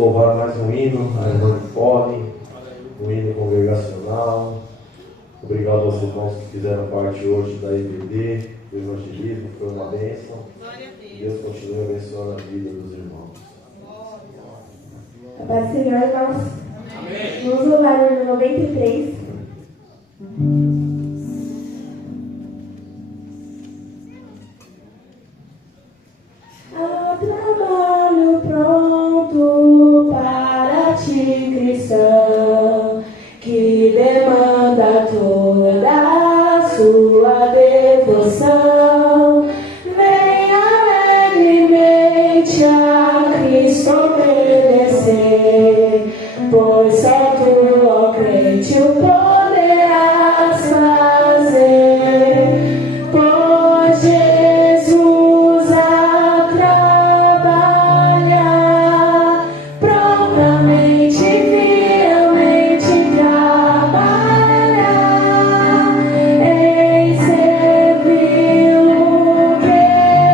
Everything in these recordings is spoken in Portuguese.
louvar mais um hino, a irmã Nicole, um hino congregacional. Obrigado aos irmãos que fizeram parte hoje da IBD, do evangelismo, foi uma bênção. Deus continue abençoando a vida dos irmãos. A paz do Senhor, irmãos. Amém. Vamos louvar o hino 93. Há trabalho pronto para ti, cristão, que demanda toda a sua devoção. Vem alegremente a Cristo obedecer, pois só tu, ó crente, o poderás fazer. Pois Jesus a trabalhar, prontamente, fielmente trabalhar, em servi-lo que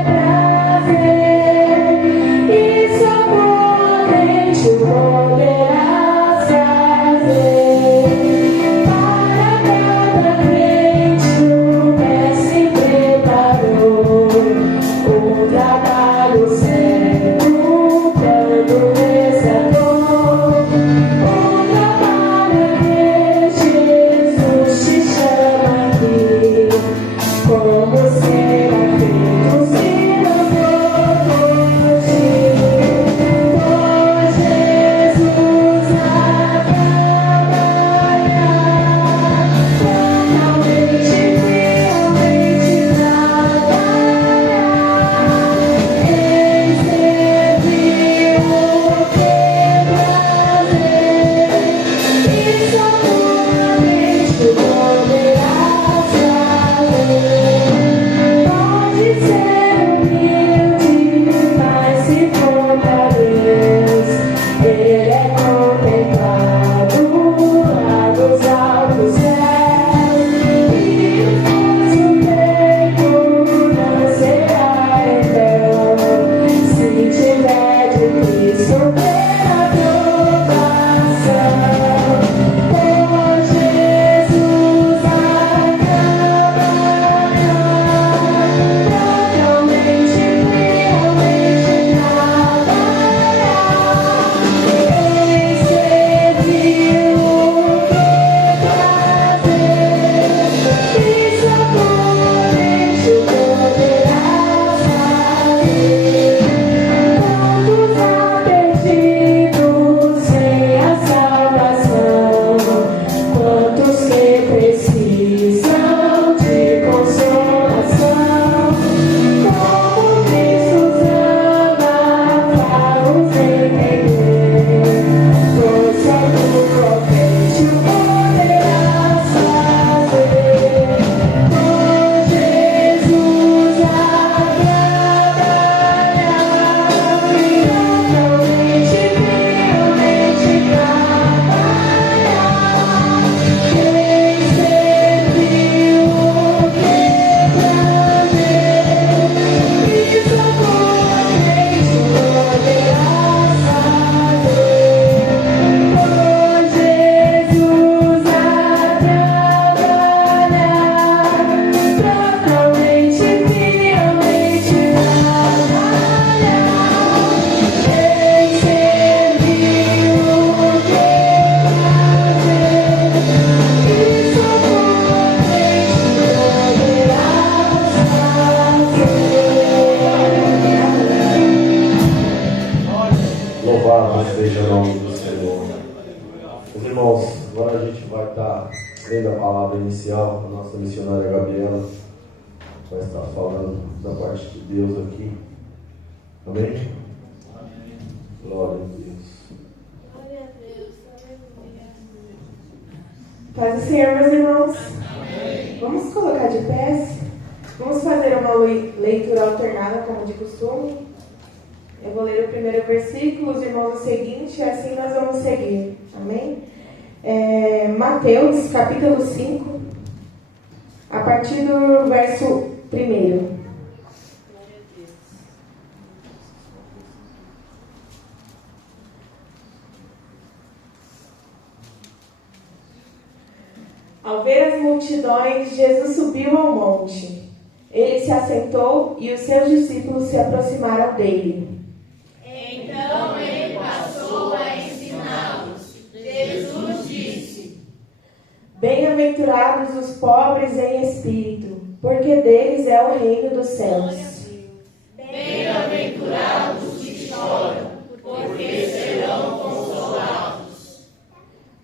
prazer, e só por crente o poderás fazer. Para cada crente o mestre preparou um trabalho certo, um plano exator, um trabalho que Jesus te chama aqui, como será feito se não for por ti. Pois Jesus a trabalhar, totalmente, fielmente trabalhar, em servir o que prazer, e só puramente o poderás fazer. Pode ser humilde, mas se for pra Deus, Ele é contemplado lá nos altos céus, e o esforço feito não será em vão, se tiver de Cristo ter aprovação. Pois Jesus a trabalhar, totalmente, fielmente trabalhar, em servir o que prazer, e só puramente o poderás fazer. Quantos há perdidos sem a salvação, quantos que precisam de consolação, como Cristo ama, faz-nos entender, pois só tu, ó crente, o poderás fazer. Pois Jesus a trabalhar, totalmente, fielmente trabalhar, em servir o que prazer, e só por crente o poderás fazer. Pois Jesus a trabalhar, totalmente, fielmente trabalhar, em servir o que prazer, e só por crente o poderás fazer. Louvado seja o nome do Senhor. Meus irmãos, agora a gente vai estar lendo a palavra inicial. A nossa missionária Gabriela vai estar falando da parte de Deus aqui. Amém? Glória a Deus. Paz do Senhor, meus irmãos. Vamos colocar de pés. Vamos fazer uma leitura alternada, como de costume. Eu vou ler o primeiro versículo, os irmãos o seguinte, e assim nós vamos seguir. Amém? Mateus, capítulo 5, a partir do verso 1. multidões, Jesus subiu ao monte. Ele se assentou e os seus discípulos se aproximaram dele. Então ele passou a ensiná-los. Jesus disse: Bem-aventurados os pobres em espírito, porque deles é o reino dos céus. Bem-aventurados os que choram, porque serão consolados.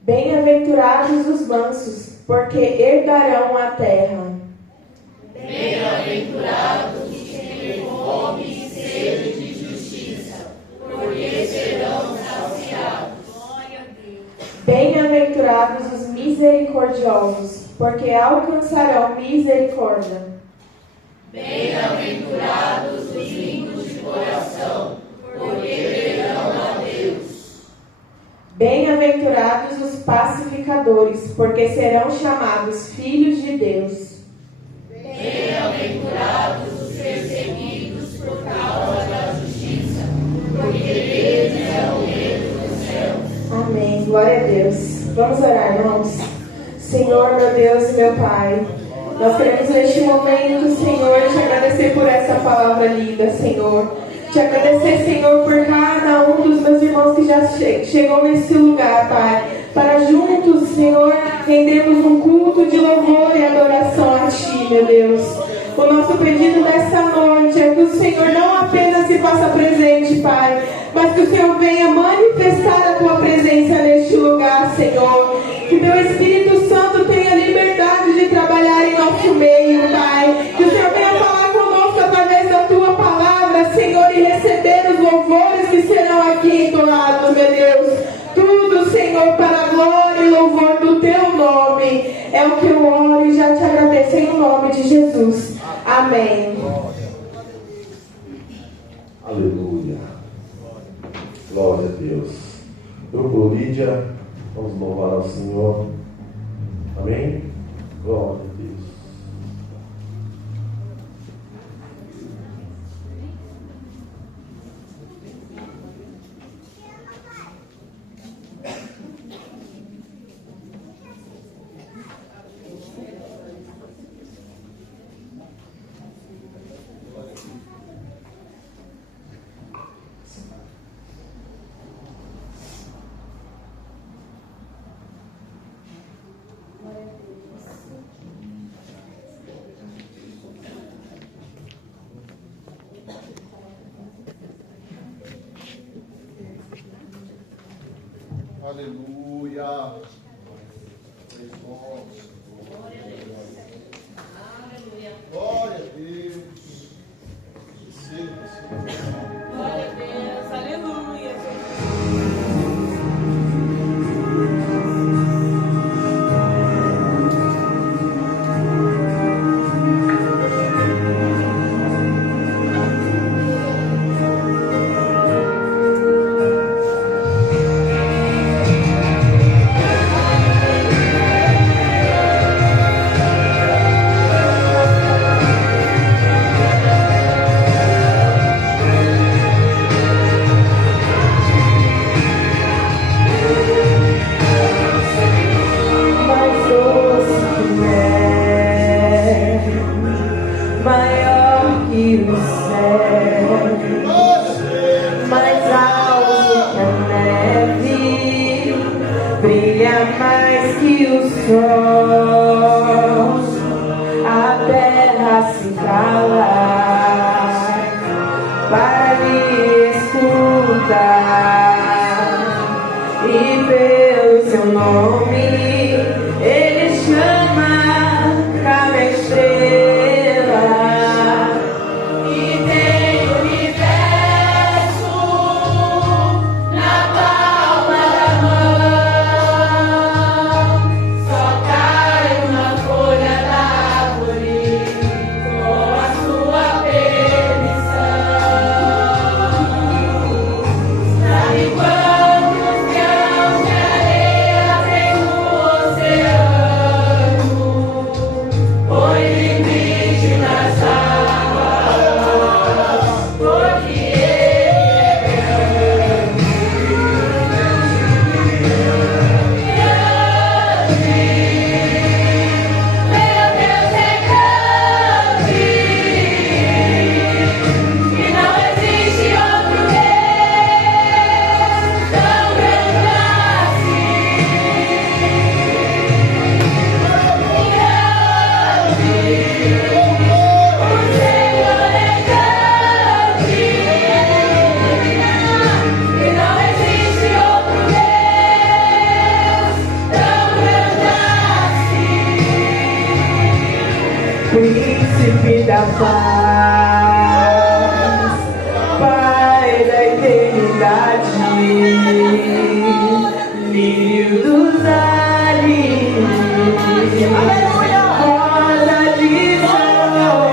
Bem-aventurados os mansos, porque herdarão a terra. Bem-aventurados os que têm fome e sede de justiça, porque serão saciados. Bem-aventurados os misericordiosos, porque alcançarão misericórdia. Bem-aventurados os limpos de coração, porque verão a Deus. Bem-aventurados os pacificadores, porque serão chamados filhos de Deus. Bem-aventurados os perseguidos por causa da justiça, porque deles é o reino dos céus. Amém. Glória a Deus. Vamos orar, irmãos. Senhor, meu Deus e meu Pai, nós queremos neste momento, Senhor, te agradecer por essa palavra linda, Senhor. Te agradecer, Senhor, por cada um dos meus irmãos que já chegou nesse lugar, Pai. Para juntos, Senhor, rendermos um culto de louvor e adoração a Ti, meu Deus. O nosso pedido nessa noite é que o Senhor não apenas se faça presente, Pai, mas que o Senhor venha manifestar a Tua presença neste lugar, Senhor. Que Teu Espírito Santo tenha liberdade de trabalhar em nosso meio, Pai. Que o Senhor venha falar conosco através da Tua palavra, Senhor, e receber os louvores que serão aqui entoados, meu Deus. Tudo, Senhor, para a glória e louvor do Teu nome. É o que eu oro e já te agradeço em nome de Jesus. Amém. Aleluia. Glória a Deus. Grupo Lídia, vamos louvar ao Senhor. Amém? Glória a Deus. Aleluia. Glória a Deus. Glória a Deus, aleluia. E paz, Pai da eternidade, lírio dos ares, rosa de sol,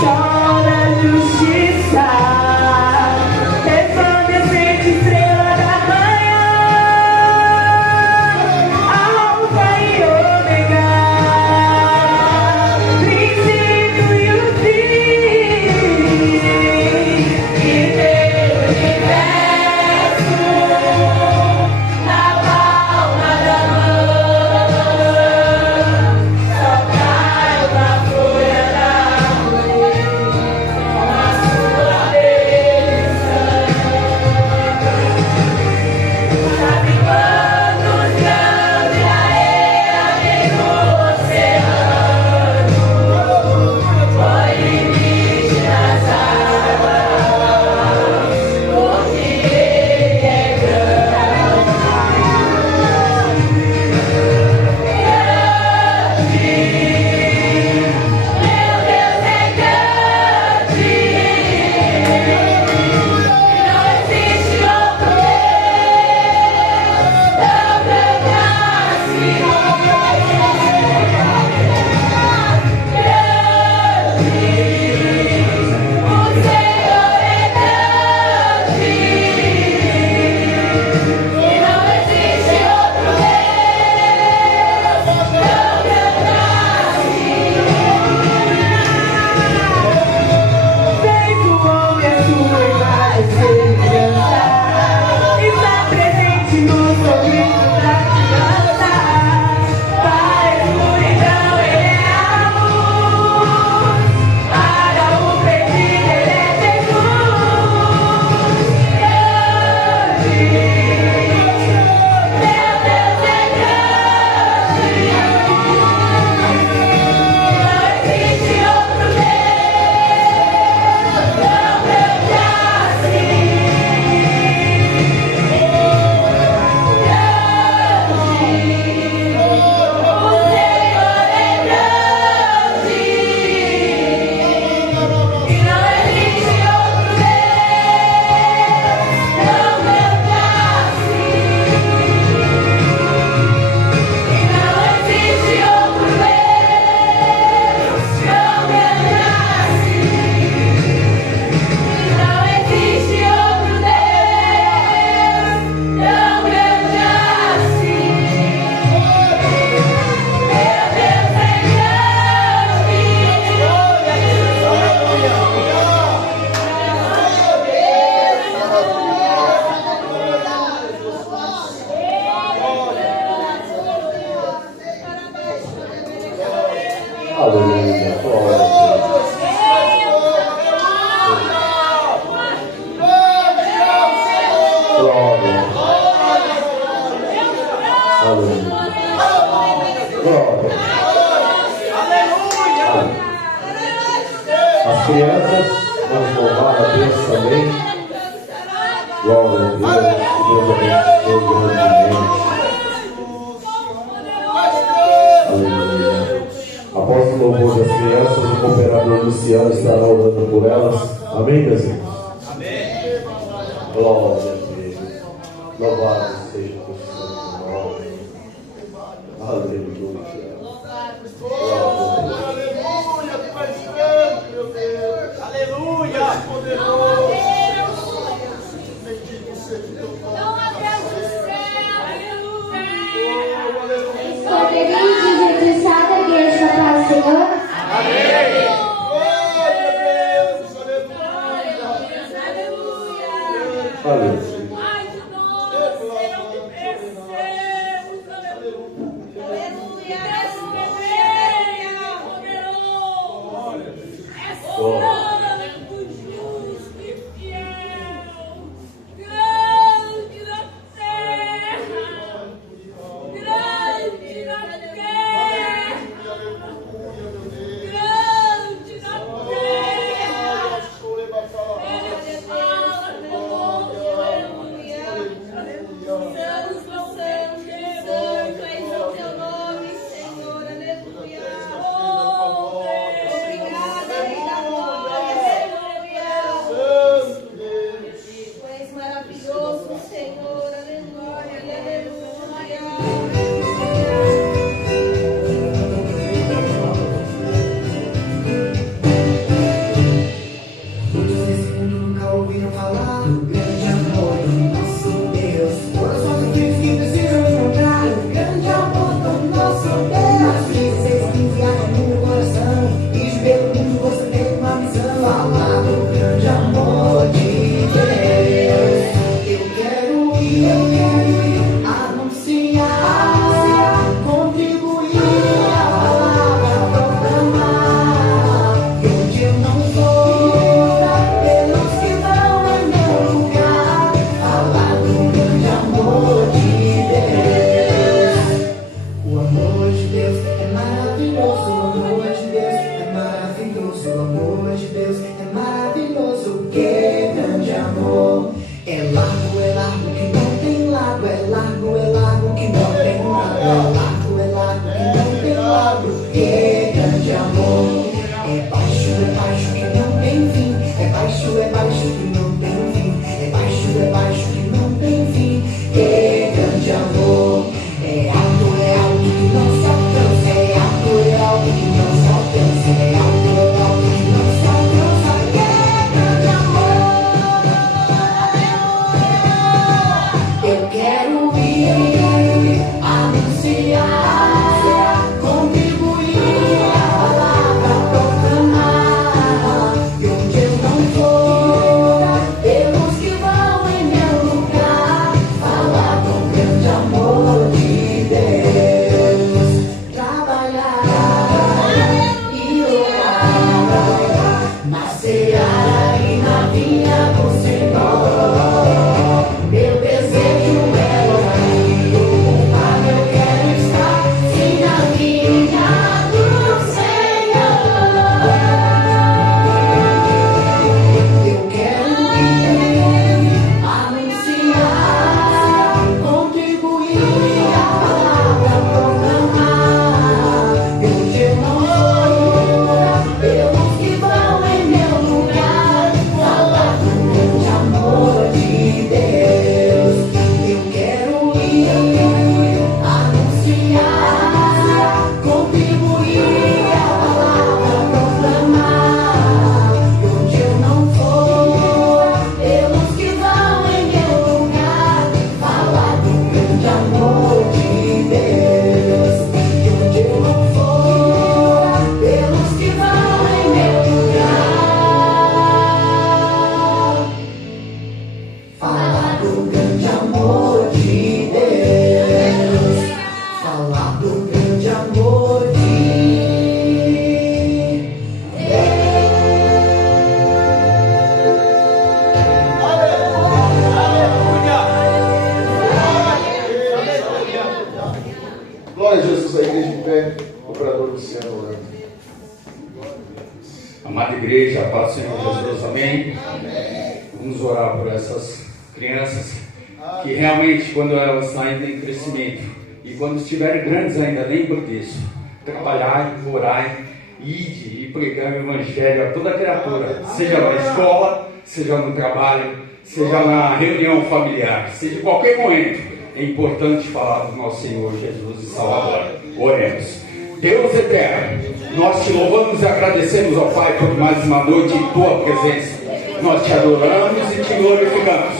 sol da justiça, resplandecente estrela da manhã, Alfa e Ômega, princípio e o fim, e teu universo na palma da mão, só cai uma folha da árvore com a sua benção. Sabe quantos grãos de areia tem no oceano? Põe limite nas águas, porque Ele é grande. Meu Deus é grande, e não existe outro Deus tão grande assim. O Senhor é grande, e não existe outro Deus tão grande assim. Feito homem a sua imagem e semelhança, está presente no sorriso da criança. Para a escuridão Ele é a luz, para o perdido Ele é Jesus. Grande, meu Deus é grande, não existe outro Deus tão grande assim. Aleluia, glória a Deus. Glória. Aleluia. Glória. As crianças vão louvar a Deus também. Glória a Deus. Que Deus abençoe grandemente. Aleluia. Após o louvor das crianças, o cooperador Luciano estará orando por elas. Amém, meus irmãos? Amém. Glória a Deus. Louvado seja o santo nome. Aleluia. Aleluia, presidente, meu Deus. Aleluia, poderoso. Bendito seja o teu nome. Poderíamos dizer que sabe a igreja da paz do Senhor? Amém. Glória a Deus. Aleluia. Aleluia. Ai de nós, Senhor, que crescemos, aleluia, é santo, justo e fiel, grande na terra, grande na terra, grande na terra. Ele fala conosco, aleluia. Santo, santo, Jesus, és o teu nome, Senhor, aleluia. Oh, Deus. amor de Deus é maravilhoso, que grande amor. É largo que não tem lago, é largo que não tem lago, é largo que não tem lago, que grande amor. É baixo que não tem fim, é baixo que não tem fim, é baixo que não tem fim, que grande amor. É alto que não se alcança, é alto que não se alcança, é alto que não se alcança, que grande amor. Eu quero ir anunciar, contribuir a palavra proclamar, e onde eu não for, pelos que vão em meu lugar, falar do grande amor de Deus, trabalhar e orar na seara e na vinha do Senhor. Meu desejo é ouvir, eu quero estar sim na vinha do Senhor. Eu quero ir anunciar, contribuir a palavra proclamar, onde eu não for, pelos que vão em meu lugar, falar do grande amor de Deus. Eu quero ir anunciar, contribuir a palavra proclamar, onde eu não for, pelos que vão em meu lugar, falar do grande amor de Deus. Onde eu não for, pelos que vão em meu lugar, falar do grande amor de Deus, falar do grande amor de Deus. Glória a Jesus, a igreja de pé, operador do céu, orando. Amada igreja, a paz do Senhor Jesus, amém? Vamos orar por essas crianças que realmente, quando elas saem em crescimento e quando estiverem grandes ainda, lembrem disso. Trabalhar, orar, ir e pregar o evangelho a toda criatura, seja na escola, seja no trabalho, seja na reunião familiar, seja em qualquer momento. É importante falar do nosso Senhor Jesus e Salvador. Oremos. Deus eterno, nós te louvamos e agradecemos, ó Pai, por mais uma noite em tua presença. Nós te adoramos e te glorificamos.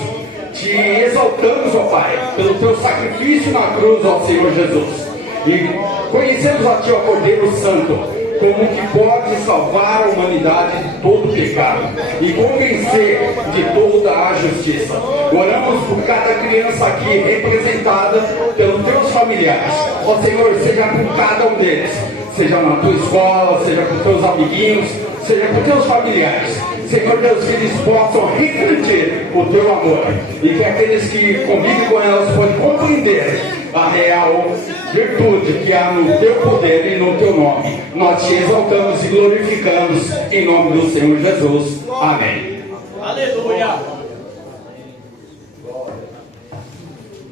Te exaltamos, ó Pai, pelo teu sacrifício na cruz, ó Senhor Jesus. E conhecemos a ti, ó Cordeiro Santo, como que pode salvar a humanidade de todo pecado e convencer de toda a justiça. Oramos por cada criança aqui representada pelos teus familiares. Ó Senhor, seja com cada um deles, seja na tua escola, seja com teus amiguinhos, seja com teus familiares. Senhor Deus, que eles possam refletir o teu amor e que aqueles que convivem com elas possam compreender a real virtude que há no teu poder e no teu nome. Nós te exaltamos e glorificamos em nome do Senhor Jesus. Amém. Aleluia.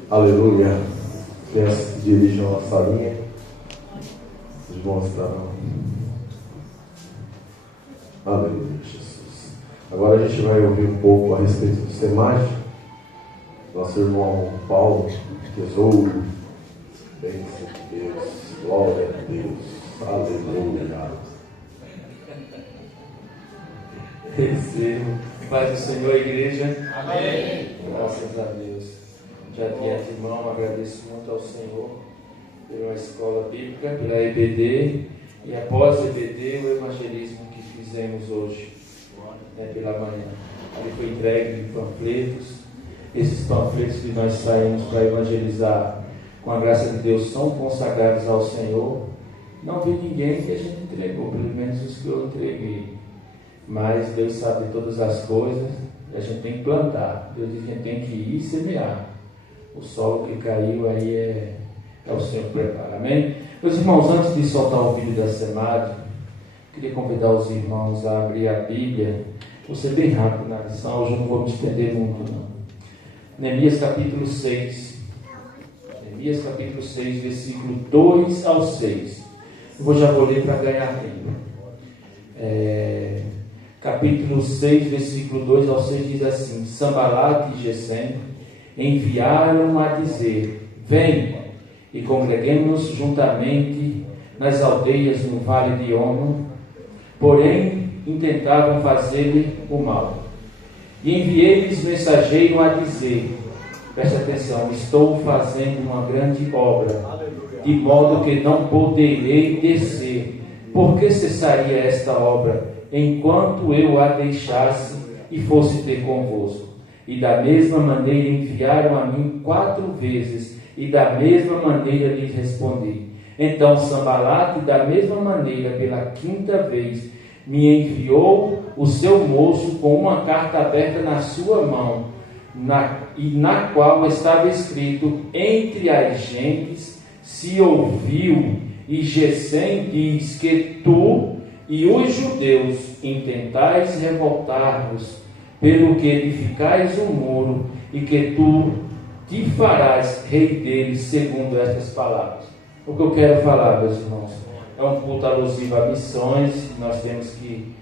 Aleluia. Crianças que dirigem a salinha. Os irmãos estarão. Aleluia, Jesus. Agora a gente vai ouvir um pouco a respeito do SEMAG. Nosso irmão Paulo, tesouro. Bênção de Deus. Glória a Deus. Aleluia. Recebo. Paz do Senhor, igreja. Amém. Graças a Deus. Já de antemão, agradeço muito ao Senhor pela escola bíblica, pela EBD e após a EBD, o evangelismo que fizemos hoje, pela manhã. Ali foi entregue panfletos. Esses panfletos que nós saímos para evangelizar, com a graça de Deus, são consagrados ao Senhor. Não vi ninguém que a gente entregou, pelo menos os que eu entreguei. Mas Deus sabe de todas as coisas, a gente tem que plantar. Deus diz que a gente tem que ir e semear. O solo que caiu aí é o Senhor que prepara. Amém? Meus irmãos, antes de soltar o vídeo da SEMAD, Queria convidar os irmãos a abrir a Bíblia. Vou ser bem rápido na lição, hoje eu não vou me estender muito, não. Neemias capítulo 6. Neemias capítulo 6, versículo 2 ao 6. Eu já vou ler para ganhar tempo. Capítulo 6, versículo 2 ao 6 diz assim: Sambalate e Gesem enviaram a dizer: Vem e congreguemos-nos juntamente nas aldeias no vale de Ono. Porém, intentavam fazer-lhe o mal. E enviei-lhes mensageiro a dizer: preste atenção, estou fazendo uma grande obra, de modo que não poderei descer. Por que cessaria esta obra, enquanto eu a deixasse e fosse ter convosco? E da mesma maneira enviaram a mim 4 vezes, e da mesma maneira lhes respondi. Então Sambalate, da mesma maneira, pela 5ª vez, me enviou o seu moço com uma carta aberta na sua mão, na qual estava escrito: entre as gentes se ouviu, e Gesem diz que tu e os judeus intentais revoltar-vos, pelo que edificais o muro, e que tu te farás rei deles, segundo estas palavras. O que eu quero falar, meus irmãos, é um culto alusivo a missões. Nós temos que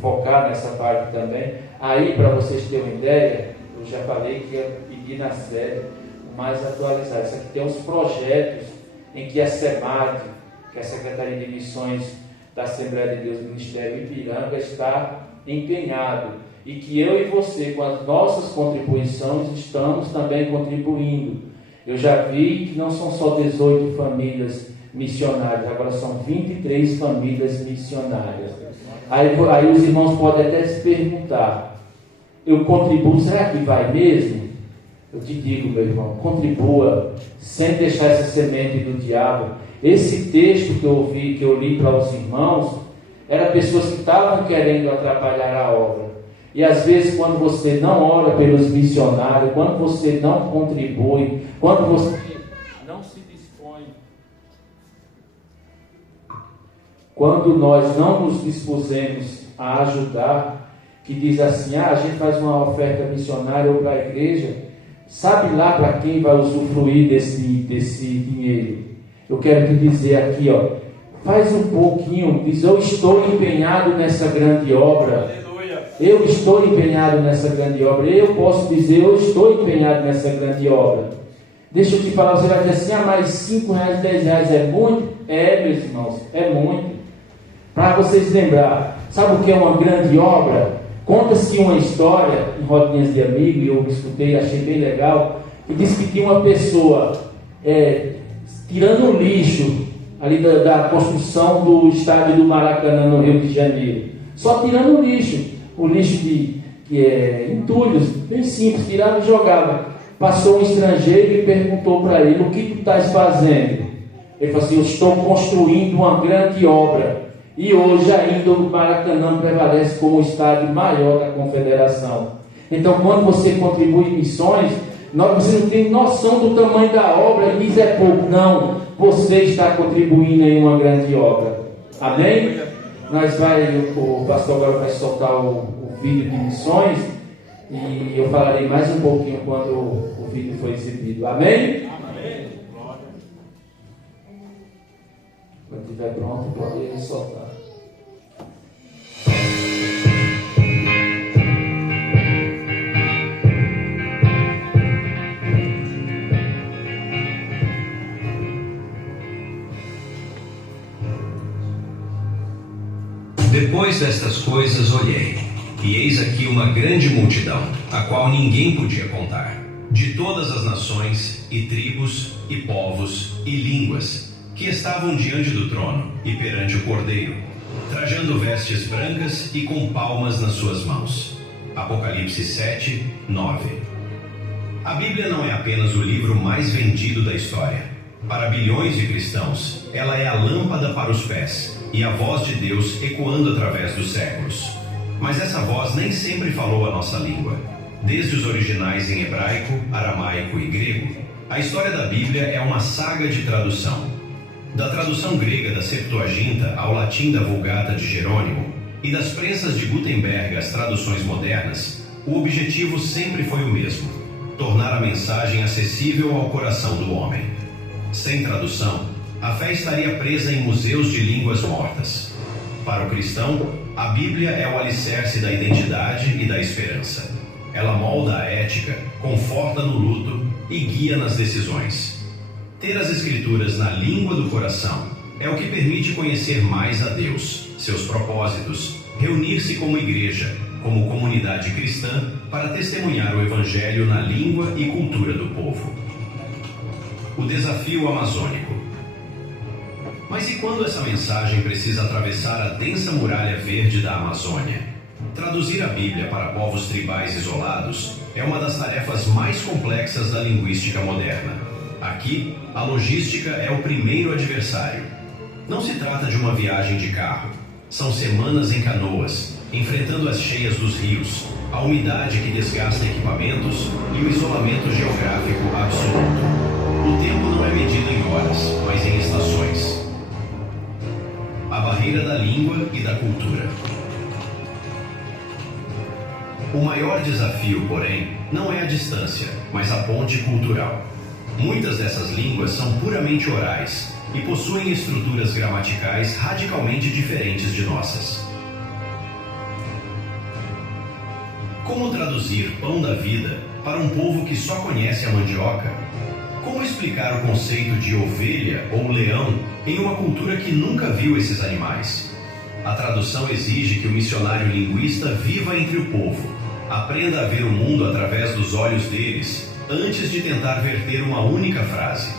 focar nessa parte também. Aí, para vocês terem uma ideia, eu já falei que ia pedir na série mais atualizado. Isso aqui tem os projetos em que a SEMAD, que é a Secretaria de Missões da Assembleia de Deus do Ministério Ipiranga, está empenhado, e que eu e você, com as nossas contribuições, estamos também contribuindo. Eu já vi que não são só 18 famílias missionárias, agora são 23 famílias missionárias. Aí os irmãos podem até se perguntar: eu contribuo, será que vai mesmo? Eu te digo, meu irmão, contribua, sem deixar essa semente do diabo. Esse texto que eu li para os irmãos, eram pessoas que estavam querendo atrapalhar a obra. E às vezes, quando você não ora pelos missionários, quando você não contribui, quando você não se dispõe, quando nós não nos dispusemos a ajudar, que diz assim: a gente faz uma oferta missionária ou para a igreja, sabe lá para quem vai usufruir desse dinheiro. Eu quero te dizer aqui, faz um pouquinho, diz: eu estou empenhado nessa grande obra. Eu estou empenhado nessa grande obra. Eu posso dizer: eu estou empenhado nessa grande obra. Deixa eu te falar, você vai dizer assim: mas 5 reais, 10 reais é muito? É, meus irmãos, é muito. Para vocês lembrar, sabe o que é uma grande obra? Conta-se uma história em rodinhas de amigo, e eu escutei, achei bem legal, que diz que tinha uma pessoa tirando o lixo ali da construção do estádio do Maracanã, no Rio de Janeiro. Só tirando o lixo que é entulhos, bem simples, tirava e jogava. Passou um estrangeiro e perguntou para ele: o que tu estás fazendo? Ele falou assim: eu estou construindo uma grande obra. E hoje ainda o Maracanã prevalece como o estádio maior da confederação. Então, quando você contribui em missões, você não tem noção do tamanho da obra e diz é pouco. Não, você está contribuindo em uma grande obra. Amém? O pastor agora vai soltar o vídeo de missões, e eu falarei mais um pouquinho quando o vídeo for exibido. Amém? Amém. Quando estiver pronto, pode soltar. Depois destas coisas olhei, e eis aqui uma grande multidão, a qual ninguém podia contar, de todas as nações, e tribos, e povos, e línguas, que estavam diante do trono e perante o Cordeiro, trajando vestes brancas e com palmas nas suas mãos. Apocalipse 7, 9. A Bíblia não é apenas o livro mais vendido da história. Para bilhões de cristãos, ela é a lâmpada para os pés e a voz de Deus ecoando através dos séculos. Mas essa voz nem sempre falou a nossa língua. Desde os originais em hebraico, aramaico e grego, a história da Bíblia é uma saga de tradução. Da tradução grega da Septuaginta ao latim da Vulgata de Jerônimo e das prensas de Gutenberg às traduções modernas, o objetivo sempre foi o mesmo: tornar a mensagem acessível ao coração do homem. Sem tradução, a fé estaria presa em museus de línguas mortas. Para o cristão, a Bíblia é o alicerce da identidade e da esperança. Ela molda a ética, conforta no luto e guia nas decisões. Ter as Escrituras na língua do coração é o que permite conhecer mais a Deus, seus propósitos, reunir-se como igreja, como comunidade cristã, para testemunhar o Evangelho na língua e cultura do povo. O desafio amazônico. Mas e quando essa mensagem precisa atravessar a densa muralha verde da Amazônia? Traduzir a Bíblia para povos tribais isolados é uma das tarefas mais complexas da linguística moderna. Aqui, a logística é o primeiro adversário. Não se trata de uma viagem de carro. São semanas em canoas, enfrentando as cheias dos rios, a umidade que desgasta equipamentos e o isolamento geográfico absoluto. O tempo não é medido em horas, mas em estações. A barreira da língua e da cultura. O maior desafio, porém, não é a distância, mas a ponte cultural. Muitas dessas línguas são puramente orais e possuem estruturas gramaticais radicalmente diferentes de nossas. Como traduzir pão da vida para um povo que só conhece a mandioca? Como explicar o conceito de ovelha ou leão em uma cultura que nunca viu esses animais? A tradução exige que o missionário linguista viva entre o povo, aprenda a ver o mundo através dos olhos deles, antes de tentar verter uma única frase.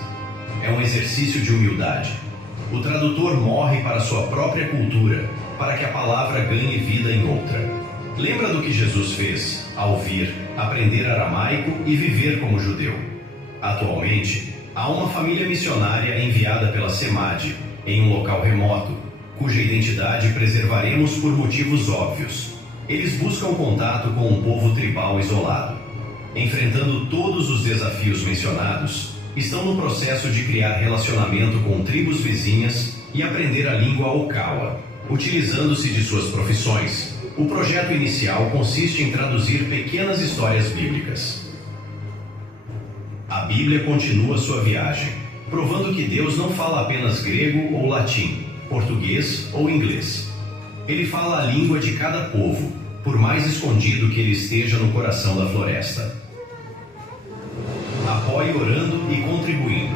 É um exercício de humildade. O tradutor morre para sua própria cultura, para que a palavra ganhe vida em outra. Lembra do que Jesus fez ao vir, aprender aramaico e viver como judeu. Atualmente, há uma família missionária enviada pela SEMAD, em um local remoto, cuja identidade preservaremos por motivos óbvios. Eles buscam contato com um povo tribal isolado. Enfrentando todos os desafios mencionados, estão no processo de criar relacionamento com tribos vizinhas e aprender a língua Okawa, utilizando-se de suas profissões. O projeto inicial consiste em traduzir pequenas histórias bíblicas. A Bíblia continua sua viagem, provando que Deus não fala apenas grego ou latim, português ou inglês. Ele fala a língua de cada povo, por mais escondido que ele esteja no coração da floresta. Apoie orando e contribuindo.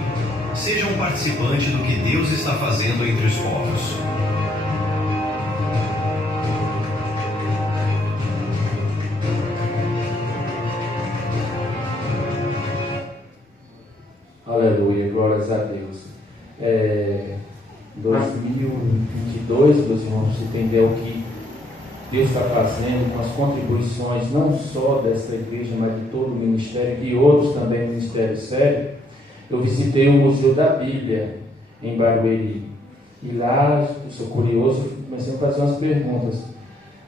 Seja um participante do que Deus está fazendo entre os povos. Aleluia, glórias a Deus. 2022, meus irmãos, entender o que Deus está fazendo com as contribuições não só desta igreja, mas de todo o ministério e outros também, ministério sério. Eu visitei o Museu da Bíblia em Barueri e lá, eu sou curioso, comecei a fazer umas perguntas.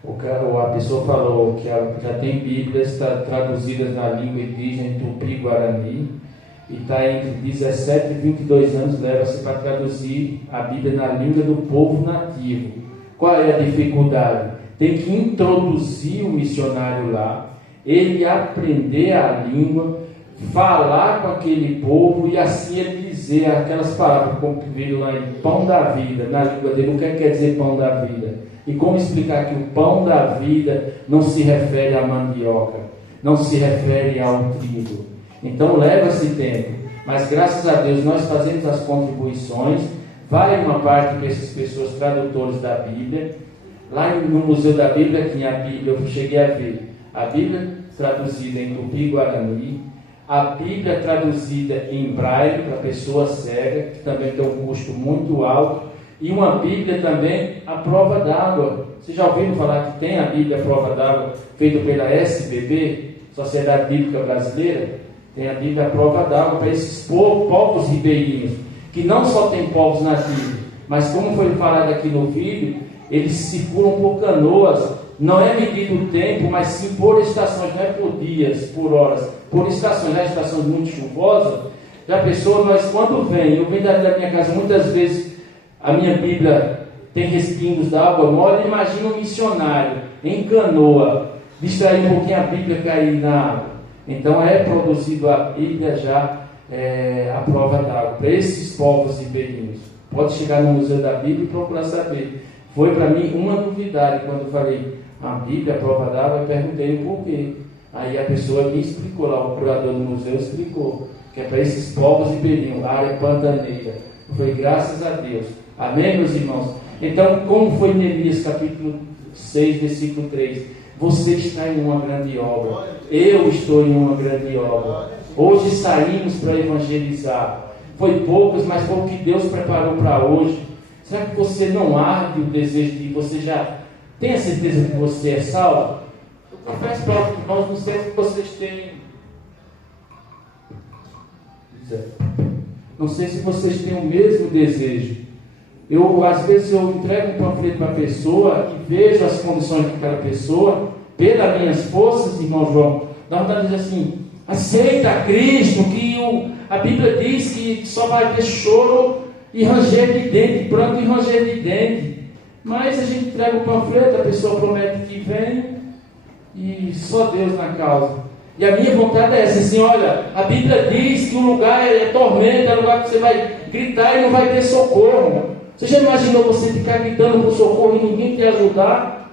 A pessoa falou que já tem Bíblias traduzidas na língua indígena Tupi-Guarani e está entre 17 e 22 anos, leva-se para traduzir a Bíblia na língua do povo nativo. Qual é a dificuldade? Tem que introduzir o missionário lá, ele aprender a língua, falar com aquele povo e assim ele dizer aquelas palavras, como veio lá em pão da vida, na língua dele, o que quer dizer pão da vida? E como explicar que o pão da vida não se refere à mandioca, não se refere ao trigo. Então leva-se tempo, mas graças a Deus nós fazemos as contribuições, vai uma parte para essas pessoas tradutores da Bíblia. Lá no Museu da Bíblia tinha a Bíblia, eu cheguei a ver a Bíblia traduzida em Tupi-Guarani, a Bíblia traduzida em braille para pessoa cega, que também tem um custo muito alto, e uma Bíblia também à prova d'água. Vocês já ouviram falar que tem a Bíblia à prova d'água feita pela SBB, Sociedade Bíblica Brasileira? Tem a Bíblia à prova d'água para esses povos ribeirinhos, que não só tem povos nativos, mas como foi falado aqui no vídeo, eles circulam por canoas, não é medido o tempo, mas sim por estações, não é por dias, por horas, por estações, né? Estações muito chuvosas, Já pensou, nós quando eu venho da minha casa, muitas vezes a minha Bíblia tem respingos d'água mole, imagina um missionário em canoa, distrair um pouquinho a Bíblia cair na água. Então é produzido a Bíblia já a prova d'água, para esses povos ribeirinhos. Pode chegar no Museu da Bíblia e procurar saber. Foi para mim uma novidade quando eu falei a Bíblia, a prova d'água, eu perguntei o porquê. Aí a pessoa me explicou lá, o curador do museu explicou, que é para esses povos ribeirinhos, área pantaneira. Foi graças a Deus. Amém, meus irmãos? Então, como foi Neemias capítulo 6, versículo 3? Você está em uma grande obra. Eu estou em uma grande obra. Hoje saímos para evangelizar. Foi poucos, mas foi o que Deus preparou para hoje. Será que você não arde o desejo de você já tem a certeza que você é salvo? Eu confesso para os irmãos, não sei se vocês têm. Não sei se vocês têm o mesmo desejo. Às vezes eu entrego um panfleto para a pessoa e vejo as condições daquela pessoa, pelas minhas forças, irmão João, dá vontade de dizer assim: aceita Cristo, que a Bíblia diz que só vai ter choro e ranger de dente, pranto e ranger de dente. Mas a gente entrega o panfleto, a pessoa promete que vem e só Deus na causa. E a minha vontade é essa, assim: olha, a Bíblia diz que o lugar é tormento, é lugar que você vai gritar e não vai ter socorro. Você já imaginou você ficar gritando por socorro e ninguém te ajudar?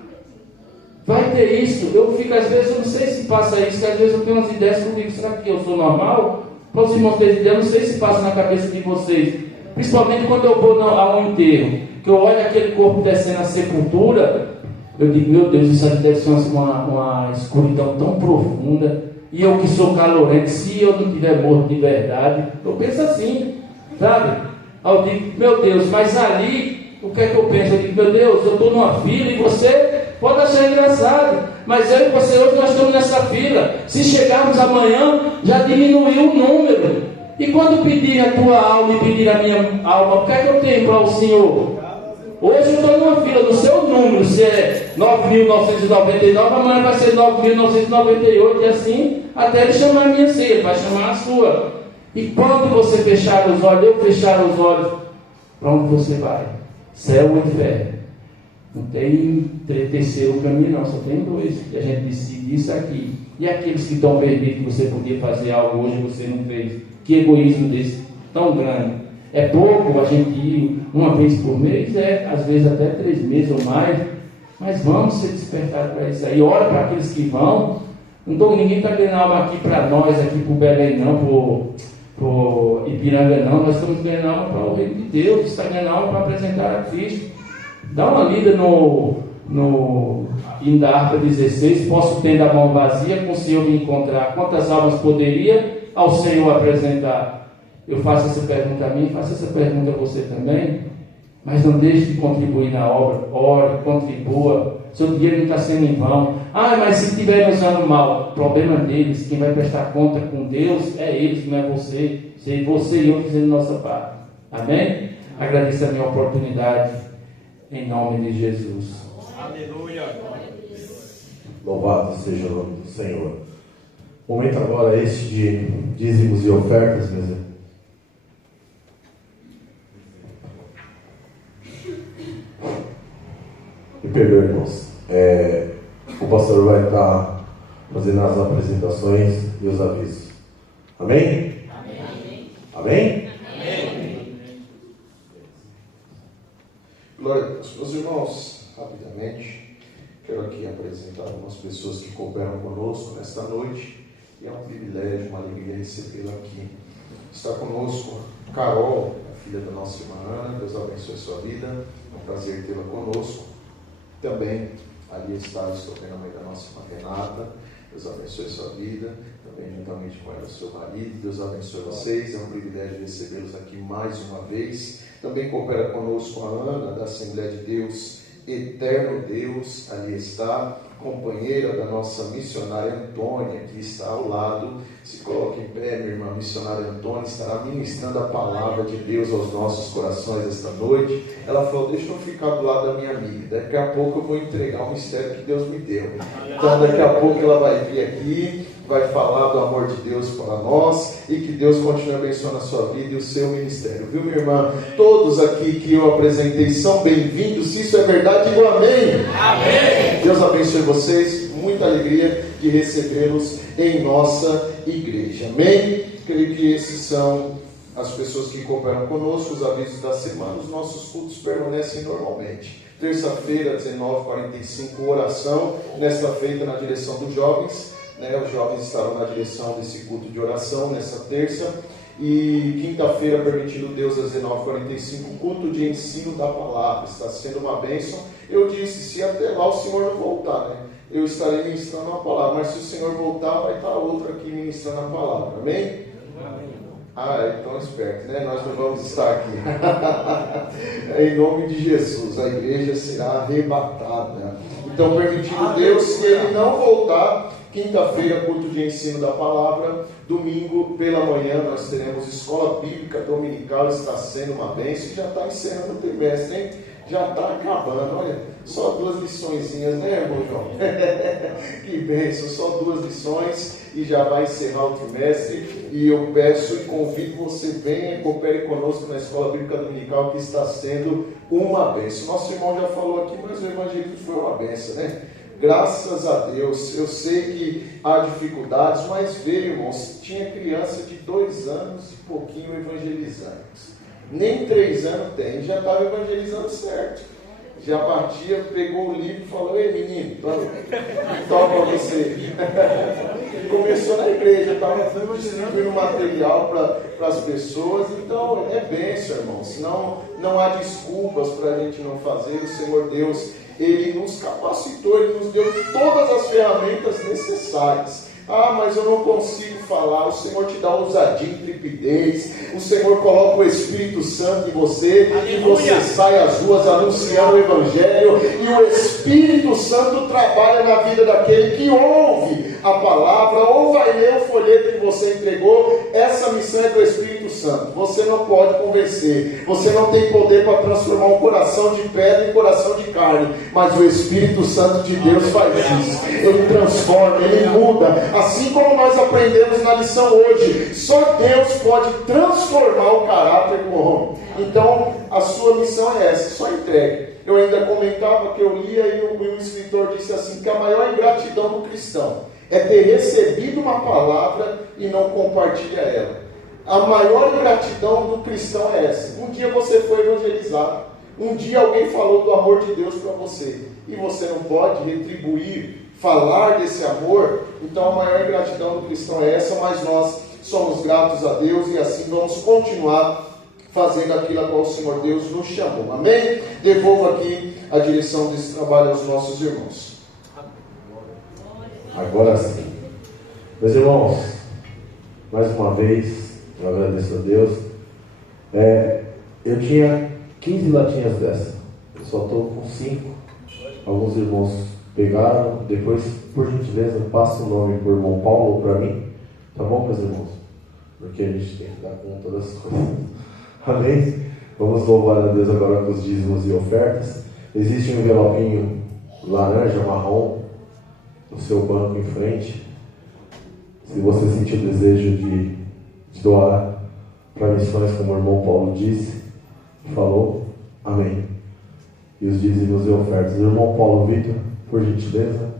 Vai ter isso. Eu fico, às vezes, eu não sei se passa isso, que às vezes eu tenho umas ideias comigo. Será que eu sou normal? Para os irmãos terem ideia, eu não sei se passa na cabeça de vocês. Principalmente quando eu vou a um enterro, que eu olho aquele corpo descendo a sepultura, eu digo: meu Deus, isso deve ser uma escuridão tão profunda. E eu que sou calorento, se eu não tiver morto de verdade, eu penso assim, sabe? Aí eu digo: meu Deus, mas ali, o que é que eu penso? Eu digo: meu Deus, eu estou numa fila e você pode achar engraçado, mas eu e você hoje nós estamos nessa fila. Se chegarmos amanhã, já diminuiu o número. E quando pedir a tua alma e pedir a minha alma, o que é que eu tenho para o Senhor? Hoje eu estou numa fila, no seu número, se é 9.999, amanhã vai ser 9.998, e assim, até ele chamar a minha ceia, vai chamar a sua. E quando você fechar os olhos, eu fechar os olhos, para onde você vai? Céu ou inferno? Não tem terceiro caminho não, só tem dois. E a gente decide isso aqui. E aqueles que estão perdidos, que você podia fazer algo hoje, você não fez. Que egoísmo desse tão grande. É pouco a gente ir uma vez por mês, às vezes até 3 meses ou mais, mas vamos ser despertados para isso aí. Ora para aqueles que vão. Ninguém está ganhando alma aqui para nós, aqui para o Belém não, para Ipiranga não. Nós estamos ganhando alma para o reino de Deus, está ganhando alma para apresentar a Cristo. Dá uma lida no hino da harpa 16, posso ter a mão vazia, com o Senhor me encontrar. Quantas almas poderia ao Senhor apresentar? Eu faço essa pergunta a mim, faço essa pergunta a você também. Mas não deixe de contribuir na obra. Ore, contribua. Seu dinheiro não está sendo em vão. Mas se estiverem usando mal, problema deles. Quem vai prestar conta com Deus é eles, não é você. Você e eu fazendo nossa parte. Amém? Agradeço a minha oportunidade. Em nome de Jesus. Aleluia. Louvado seja o nome do Senhor. O momento agora é este de dízimos e ofertas, meus irmãos. Me perdoe, irmãos. O pastor vai estar fazendo as apresentações e os avisos. Amém? Amém? Amém? Glória a Deus. Meus irmãos, rapidamente, quero aqui apresentar algumas pessoas que cooperam conosco nesta noite. E é um privilégio, uma alegria recebê-la aqui. Está conosco Carol, a filha da nossa irmã Ana. Deus abençoe a sua vida. É um prazer tê-la conosco. Também ali está, estou vendo a mãe da nossa irmã Renata. Deus abençoe a sua vida. Também juntamente com ela o seu marido. Deus abençoe vocês. É um privilégio recebê-los aqui mais uma vez. Também coopera conosco a Ana, da Assembleia de Deus, Eterno Deus. Ali está companheira da nossa missionária Antônia, que está ao lado. Se coloque em pé, minha irmã missionária Antônia, estará ministrando a palavra de Deus aos nossos corações esta noite. Ela falou, deixa eu ficar do lado da minha amiga, daqui a pouco eu vou entregar o mistério que Deus me deu. Então daqui a pouco ela vai vir aqui, vai falar do amor de Deus para nós, e que Deus continue abençoando a sua vida e o seu ministério, viu, minha irmã? Todos aqui que eu apresentei são bem-vindos. Se isso é verdade, digo amém. Amém. Deus abençoe vocês, muita alegria de recebê-los em nossa igreja, amém? Creio que esses são as pessoas que cooperam conosco, os avisos da semana. Os nossos cultos permanecem normalmente. Terça-feira, 19h45, oração, nesta feita na direção dos jovens, né? Os jovens estarão na direção desse culto de oração nesta terça. E quinta-feira, permitindo Deus, às 19h45, culto de ensino da palavra. Está sendo uma bênção. Eu disse, se até lá o Senhor não voltar, né? Eu estarei ministrando a palavra, mas se o Senhor voltar, vai estar outro aqui ministrando a palavra, amém? Então esperto, né? Nós não vamos estar aqui. Em nome de Jesus, a igreja será arrebatada. Então, permitindo Deus, se Ele não voltar, quinta-feira, culto de ensino da palavra. Domingo, pela manhã, nós teremos escola bíblica dominical. Está sendo uma bênção e já está encerrando o trimestre, hein? Já está acabando, olha, só 2 liçõezinhas, né, irmão João? Que bênção, só 2 lições e já vai encerrar o trimestre. E eu peço e convido você, venha e coopere conosco na Escola Bíblica Dominical, que está sendo uma bênção. Nosso irmão já falou aqui, mas o evangelismo foi uma bênção, né? Graças a Deus. Eu sei que há dificuldades, mas veja, irmãos, tinha criança de 2 anos e pouquinho evangelizando. Nem 3 anos tem, já estava evangelizando certo. Já batia, pegou o livro e falou, ei menino, toma você. Começou na igreja, estava distribuindo material para as pessoas. Então é bênção, irmãos. Não há desculpas para a gente não fazer. O Senhor Deus, Ele nos capacitou, Ele nos deu todas as ferramentas necessárias. Mas eu não consigo falar. O Senhor te dá ousadia, intrepidez. O Senhor coloca o Espírito Santo em você. Aleluia. E você sai às ruas anunciando o Evangelho. E o Espírito Santo trabalha na vida daquele que ouve a palavra ou vai ler o folheto que você entregou. Essa missão é do Espírito Santo. Você não pode convencer. Você não tem poder para transformar um coração de pedra em coração de carne. Mas o Espírito Santo de Deus faz isso. Ele transforma, Ele muda. Assim como nós aprendemos na lição hoje, só Deus pode transformar o caráter do homem. Então, a sua missão é essa, só entregue. Eu ainda comentava que eu lia e o escritor disse assim, que a maior ingratidão do cristão é ter recebido uma palavra e não compartilhar ela. A maior ingratidão do cristão é essa. Um dia você foi evangelizado, um dia alguém falou do amor de Deus para você, e você não pode retribuir, falar desse amor. Então a maior ingratidão do cristão é essa, mas nós somos gratos a Deus e assim vamos continuar fazendo aquilo a qual o Senhor Deus nos chamou, amém? Devolvo aqui a direção desse trabalho aos nossos irmãos. Agora sim, meus irmãos, mais uma vez eu agradeço a Deus. Eu tinha 15 latinhas dessa, eu só estou com 5. Alguns irmãos pegaram. Depois, por gentileza, passa o nome para o irmão Paulo ou para mim, tá bom, meus irmãos? Porque a gente tem que dar conta das coisas. Amém? Vamos louvar a Deus agora com os dízimos e ofertas. Existe um envelopinho laranja, marrom, no seu banco em frente. Se você sentir o desejo de doar para missões, como o irmão Paulo disse, falou, amém. E os dízimos e ofertas. O irmão Paulo Vitor, por gentileza.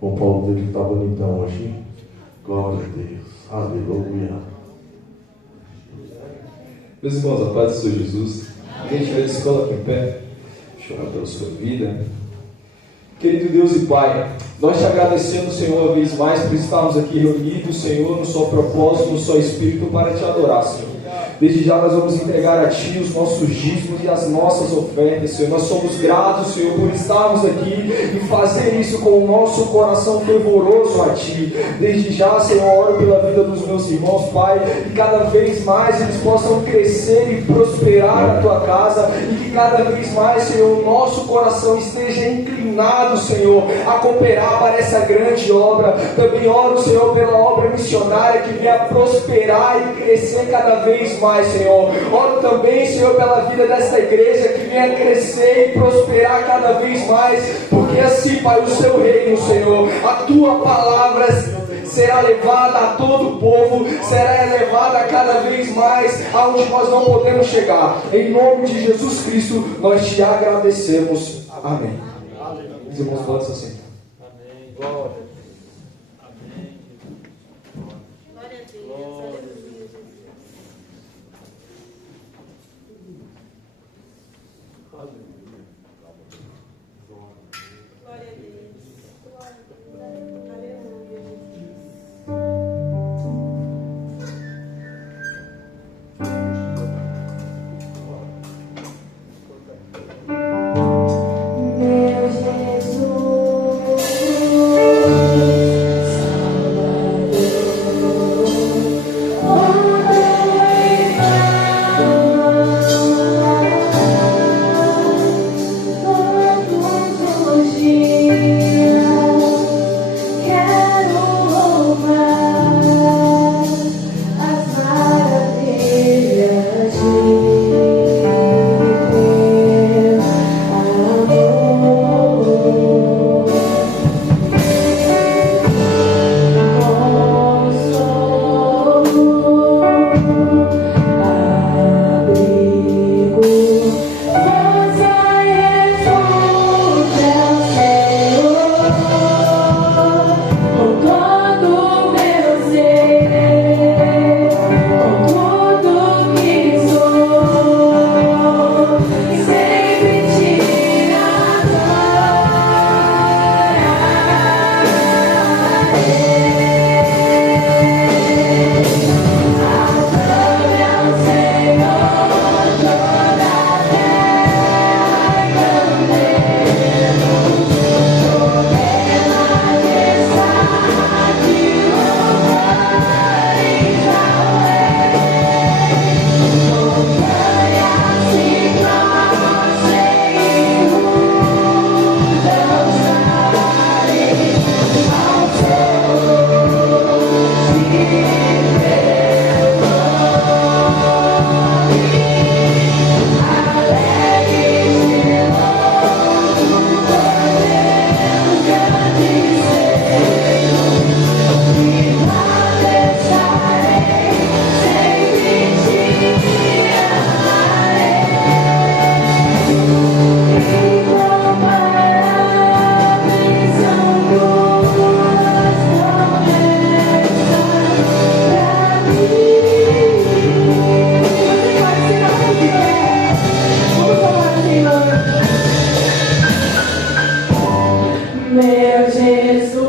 O Paulo Vitor está bonitão hoje. Glória a Deus. Aleluia. Meus irmãos, a paz do Senhor Jesus. Quem estiver de escola aqui em pé, chorar pela sua vida. Querido Deus e Pai, nós te agradecemos, Senhor, uma vez mais por estarmos aqui reunidos, Senhor, no só propósito, no só Espírito, para te adorar, Senhor. Desde já nós vamos entregar a Ti os nossos dízimos e as nossas ofertas, Senhor. Nós somos gratos, Senhor, por estarmos aqui e fazer isso com o nosso coração fervoroso a Ti. Desde já, Senhor, oro pela vida dos meus irmãos, Pai, que cada vez mais eles possam crescer e prosperar na Tua casa, e que cada vez mais, Senhor, o nosso coração esteja inclinado, Senhor, a cooperar para essa grande obra. Também oro, Senhor, pela obra missionária que venha prosperar e crescer cada vez mais, Senhor. Oro também, Senhor, pela vida desta igreja que venha crescer e prosperar cada vez mais, porque assim, Pai, o Seu reino, Senhor, a Tua palavra será levada a todo o povo, será elevada cada vez mais aonde nós não podemos chegar. Em nome de Jesus Cristo, nós Te agradecemos. Amém. Os irmãos podem se assentar. Amém. Glória. Glória a Deus. Aleluia, Jesus. Glória a Deus. Aleluia, Jesus. Meu Jesus,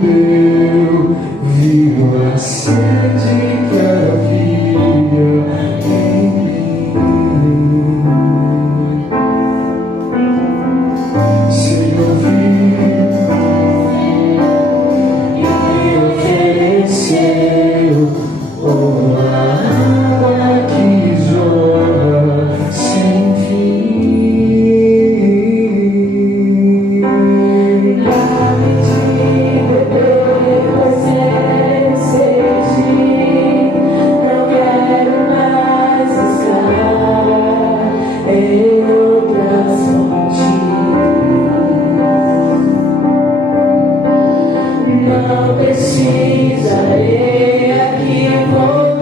bebeu, viu a sede que havia em mim. Se ouvir e ofereceu uma água que jorra sem fim. Dá-me de beber, pois tenho sede. Não quero mais estar em outras fontes. Não precisarei aqui voltar.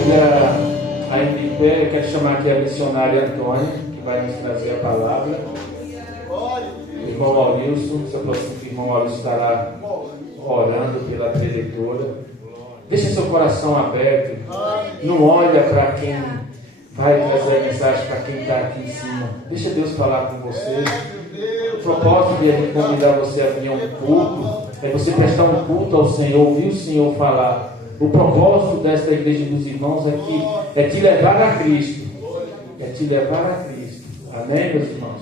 Bíblia ainda em pé, eu quero chamar aqui a missionária Antônia, que vai nos trazer a palavra. O irmão Maurício, se aproxima que o irmão Maurício estará orando pela preletora. Deixe seu coração aberto. Não olha para quem vai trazer a mensagem, para quem está aqui em cima. Deixa Deus falar com você. O propósito de a gente convidar você a vir a um culto é você prestar um culto ao Senhor, ouvir o Senhor falar. O propósito desta igreja dos irmãos é te levar a Cristo. É te levar a Cristo. Amém, meus irmãos?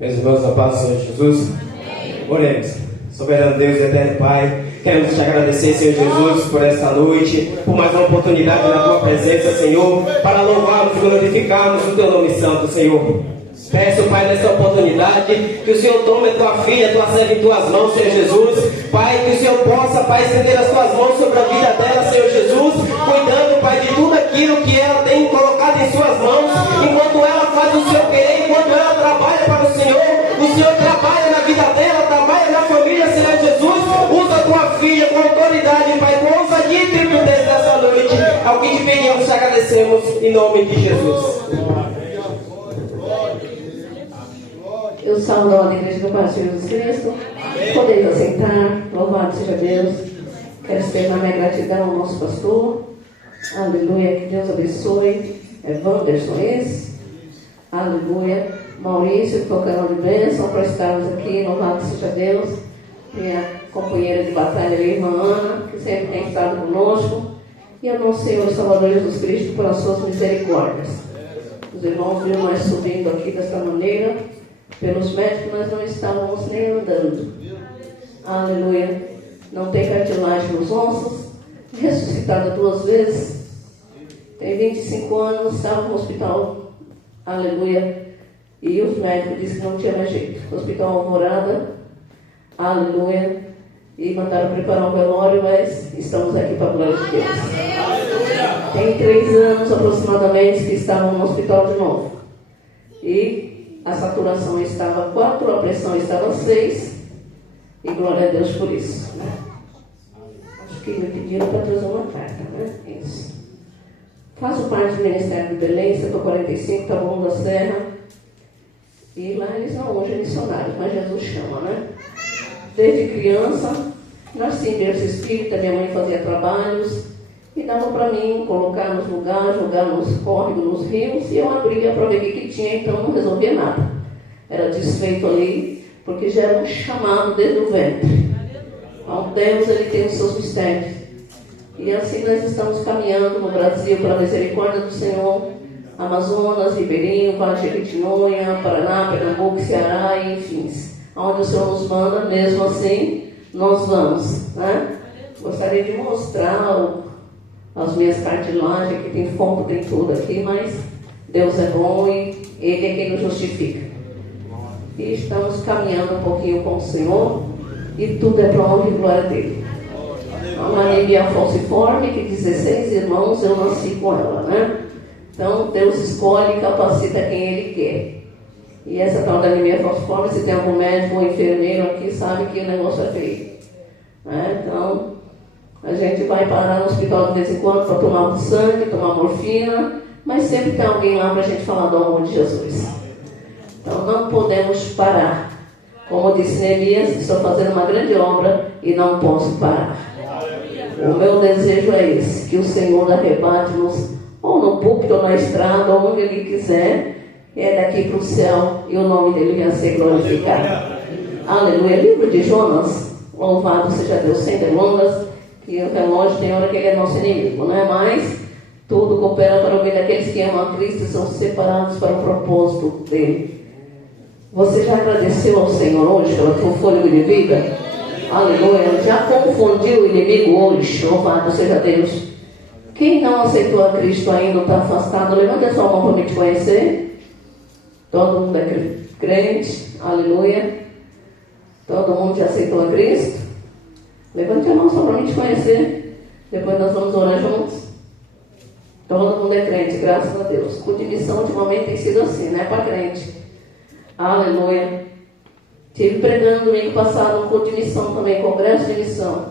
Meus irmãos, na paz do Senhor Jesus, oremos. Soberano Deus e eterno Pai, queremos te agradecer, Senhor Jesus, por esta noite, por mais uma oportunidade na tua presença, Senhor, para louvarmos e glorificarmos o teu nome santo, Senhor. Peço, Pai, nesta oportunidade, que o Senhor tome a tua filha, tua serva em tuas mãos, Senhor Jesus. Pai, que o Senhor possa, Pai, estender as tuas mãos sobre a vida dela, Senhor Jesus, cuidando, Pai, de tudo aquilo que ela tem colocado em suas mãos, enquanto ela faz o seu querer, enquanto ela trabalha para o Senhor trabalha na vida dela, trabalha na família, Senhor Jesus. Usa a tua filha com autoridade, Pai, com ousadia e tremidez nessa noite. Ao que te pedimos, te agradecemos, em nome de Jesus. Eu saúdo a igreja do Pai Jesus Cristo. Podeis aceitar, louvado seja Deus. Quero externar minha gratidão ao nosso pastor. Aleluia, que Deus abençoe. Wanderson esse. Aleluia. Maurício, que foi o canal de bênção para estarmos aqui. Louvado seja Deus. Minha companheira de batalha, a irmã Ana, que sempre tem estado conosco. E ao nosso Senhor e Salvador Jesus Cristo, pelas suas misericórdias. Os irmãos viram nós subindo aqui desta maneira. Pelos médicos nós não estávamos nem andando. Aleluia. Não tem cartilagem nos ossos. Ressuscitado 2 vezes. Tem 25 anos, estava no hospital. Aleluia. E os médicos disseram que não tinha mais jeito. Hospital Alvorada. Aleluia. E mandaram preparar um velório, mas estamos aqui para a glória de Deus. Tem 3 anos aproximadamente que estavam no hospital de novo. E a saturação estava 4, a pressão estava 6. E glória a Deus por isso. Né? Acho que me pediram para trazer uma carta, né? Isso. Faço parte do Ministério de Belém, setor 45, Taboão da Serra. E lá eles não hoje missionários, mas Jesus chama, né? Desde criança, nasci em berço espírita, minha mãe fazia trabalhos e dava para mim colocar nos lugares, jogar nos córregos, nos rios, e eu abria para ver o que tinha, então não resolvia nada. Era desfeito ali, porque já era um chamado desde o ventre. Então Deus, ele tem os seus mistérios. E assim nós estamos caminhando no Brasil pela misericórdia do Senhor. Amazonas, Ribeirinho, Vale de Jequitinhonha, Paraná, Pernambuco, Ceará e enfim. Onde o Senhor nos manda, mesmo assim, nós vamos. Né? Gostaria de mostrar as minhas cartilagens, que tem foto, tem tudo aqui, mas Deus é bom e Ele é quem nos justifica. E estamos caminhando um pouquinho com o Senhor e tudo é para a honra e glória dele. Uma anemia falciforme, que 16 irmãos eu nasci com ela, né? Então Deus escolhe e capacita quem Ele quer. E essa tal da anemia falciforme, se tem algum médico ou enfermeiro aqui, sabe que o negócio é feio. Né? Então, a gente vai parar no hospital de vez em quando para tomar sangue, tomar morfina, mas sempre tem alguém lá para a gente falar do amor de Jesus. Então, não podemos parar. Como disse Neemias, estou fazendo uma grande obra e não posso parar. O meu desejo é esse, que o Senhor arrebate-nos, ou no púlpito, ou na estrada, ou onde Ele quiser, é daqui para o céu, e o nome dele venha a ser glorificado. Aleluia. Livro de Jonas, louvado seja Deus, sem delongas, que o relógio tem hora que ele é nosso inimigo, não é mais? Tudo coopera para o bem daqueles que amam a Cristo e são separados para o propósito dele. Você já agradeceu ao Senhor hoje pela tua fôlego de vida? Aleluia. Já confundiu o inimigo hoje? Louvado seja Deus. Quem não aceitou a Cristo ainda está afastado, levanta a sua mão para me te conhecer. Todo mundo é crente, aleluia. Todo mundo já aceitou a Cristo? Levante a mão só para a gente conhecer. Depois nós vamos orar juntos. Todo mundo é crente, graças a Deus. Culto de missão ultimamente tem sido assim, não é para crente. Aleluia. Estive pregando domingo passado um culto de missão também, congresso de missão.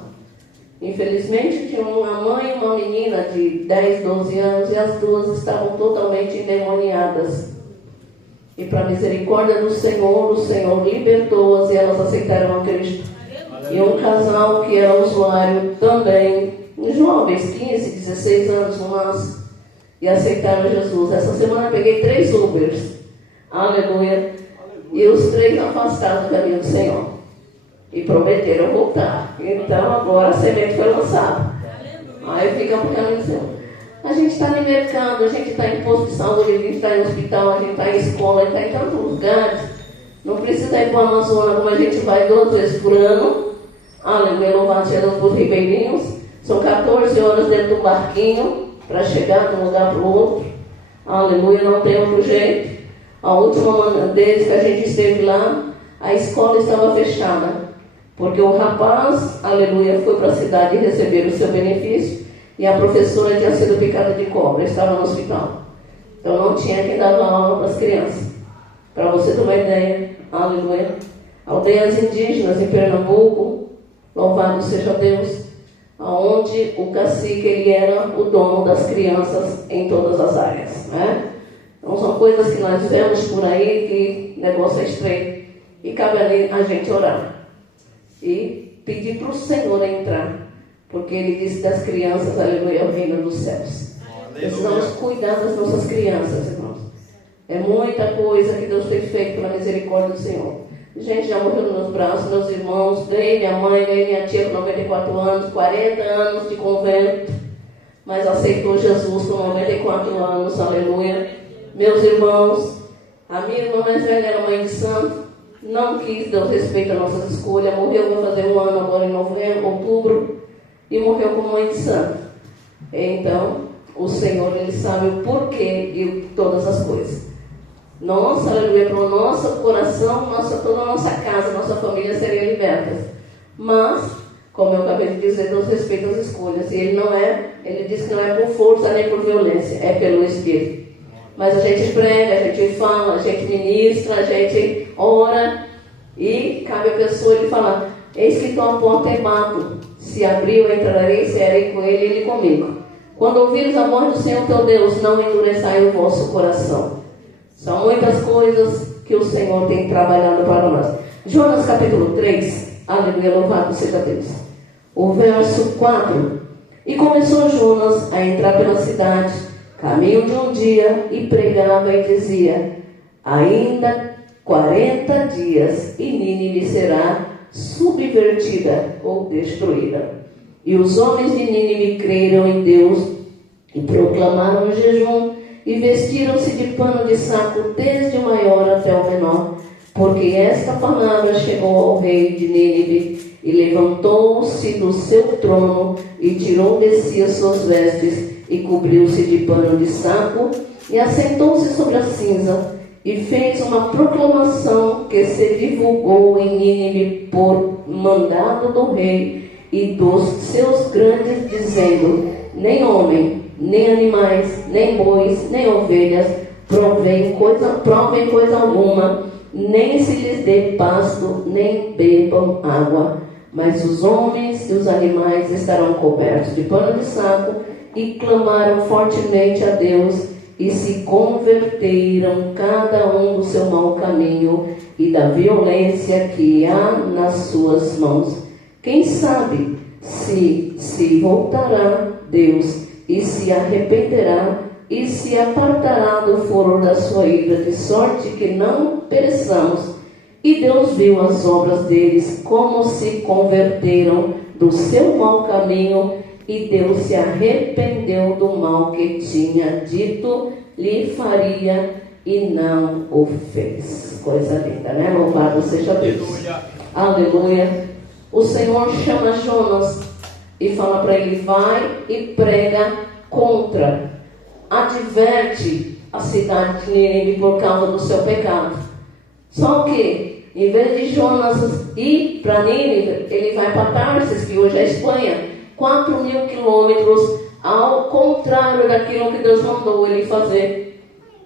Infelizmente tinha uma mãe e uma menina de 10, 12 anos e as duas estavam totalmente endemoniadas. E para a misericórdia do Senhor, o Senhor libertou-as e elas aceitaram a Cristo. E um casal que era usuário também, jovens, 15, 16 anos no máximo, e aceitaram Jesus. Essa semana eu peguei 3 Ubers, aleluia, e os 3 afastados do caminho do Senhor. E prometeram voltar. Então agora a semente foi lançada. Aí fica por caminho do Senhor. A gente está no mercado, a gente está em posto de saúde, a gente está em hospital, a gente está em escola, a gente está em tantos lugares. Não precisa ir para o Amazonas, como a gente vai 2 vezes por ano. Aleluia, louvado seja Deus por ribeirinhos. São 14 horas dentro do barquinho para chegar de um lugar para o outro. Aleluia, não tem outro jeito. A última vez que a gente esteve lá, a escola estava fechada. Porque o rapaz, aleluia, foi para a cidade receber o seu benefício. E a professora tinha sido picada de cobra, estava no hospital. Então não tinha quem dava aula para as crianças. Para você ter uma ideia, aleluia. Aldeias indígenas em Pernambuco, louvado seja Deus, onde o cacique ele era o dono das crianças em todas as áreas, né? Então são coisas que nós vemos por aí, que negócio é estreito. E cabe ali a gente orar. E pedir para o Senhor entrar. Porque Ele disse das crianças, aleluia, é o reino dos céus. Precisamos cuidar das nossas crianças, irmãos. É muita coisa que Deus tem feito pela misericórdia do Senhor. Gente já morreu nos meus braços, meus irmãos. Ganhei minha mãe, ganhei minha tia com 94 anos, 40 anos de convento. Mas aceitou Jesus com 94 anos, aleluia. Meus irmãos, a minha irmã mais velha era mãe de santo. Não quis, Deus respeita a nossas escolhas. Morreu, vai fazer 1 ano agora em novembro, outubro. E morreu como mãe de santo. Então, o Senhor, Ele sabe o porquê de todas as coisas. Nossa, aleluia, para o nosso coração, toda a nossa casa, nossa família seria liberta. Mas, como eu acabei de dizer, Deus respeita as escolhas. E Ele diz que não é por força nem por violência, é pelo Espírito. Mas a gente prega, a gente fala, a gente ministra, a gente ora. E cabe a pessoa ele falar: eis que estou à porta e bato. Se abrir, eu entrarei, cearei com ele e ele comigo. Quando ouvires a voz do Senhor teu Deus, não endureçai o vosso coração. São muitas coisas que o Senhor tem trabalhado para nós. Jonas capítulo 3, aleluia, louvado seja Deus. O verso 4. E começou Jonas a entrar pela cidade, caminho de um dia, e pregava e dizia: ainda 40 dias e Nínive será subvertida ou destruída. E os homens de Nínive creram em Deus e proclamaram o jejum e vestiram-se de pano de saco desde o maior até o menor, porque esta palavra chegou ao rei de Nínive, e levantou-se do seu trono e tirou de si as suas vestes e cobriu-se de pano de saco e assentou-se sobre a cinza e fez uma proclamação que se divulgou em Nínive por mandado do rei e dos seus grandes, dizendo: nem homem, nem animais, nem bois, nem ovelhas provem coisa alguma, nem se lhes dê pasto, nem bebam água, mas os homens e os animais estarão cobertos de pano de saco. E clamaram fortemente a Deus e se converteram cada um do seu mau caminho e da violência que há nas suas mãos. Quem sabe se voltará Deus e se arrependerá e se apartará do furor da sua ira, de sorte que não pereçamos. E Deus viu as obras deles, como se converteram do seu mau caminho, e Deus se arrependeu do mal que tinha dito lhe faria e não o fez. Coisa linda, né? Louvado seja Deus. Aleluia. O Senhor chama Jonas e fala para ele: vai e prega contra, adverte a cidade de Nínive por causa do seu pecado. Só que, em vez de Jonas ir para Nínive, ele vai para Tarsis, que hoje é a Espanha, 4.000 quilômetros, ao contrário daquilo que Deus mandou ele fazer.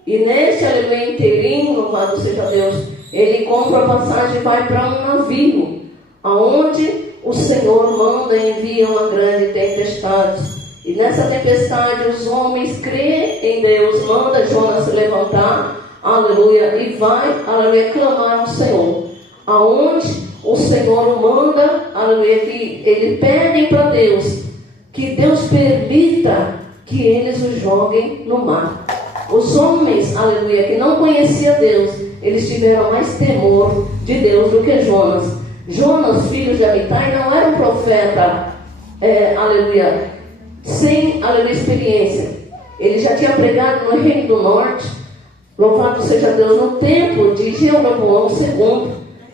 E nesse aleluia inteirinho, louvado seja Deus, ele compra a passagem e vai para um navio, aonde o Senhor manda e envia uma grande tempestade. E nessa tempestade os homens creem em Deus, manda Jonas se levantar, aleluia, e vai, aleluia, clamar ao Senhor. Aonde o Senhor manda, aleluia, que ele pede para Deus, que Deus permita que eles o joguem no mar. Os homens, aleluia, que não conheciam Deus, eles tiveram mais temor de Deus do que Jonas. Jonas, filho de Amitai, não era um profeta, aleluia, sem, aleluia, experiência. Ele já tinha pregado no Reino do Norte, louvado seja Deus, no tempo de Jeroboão II.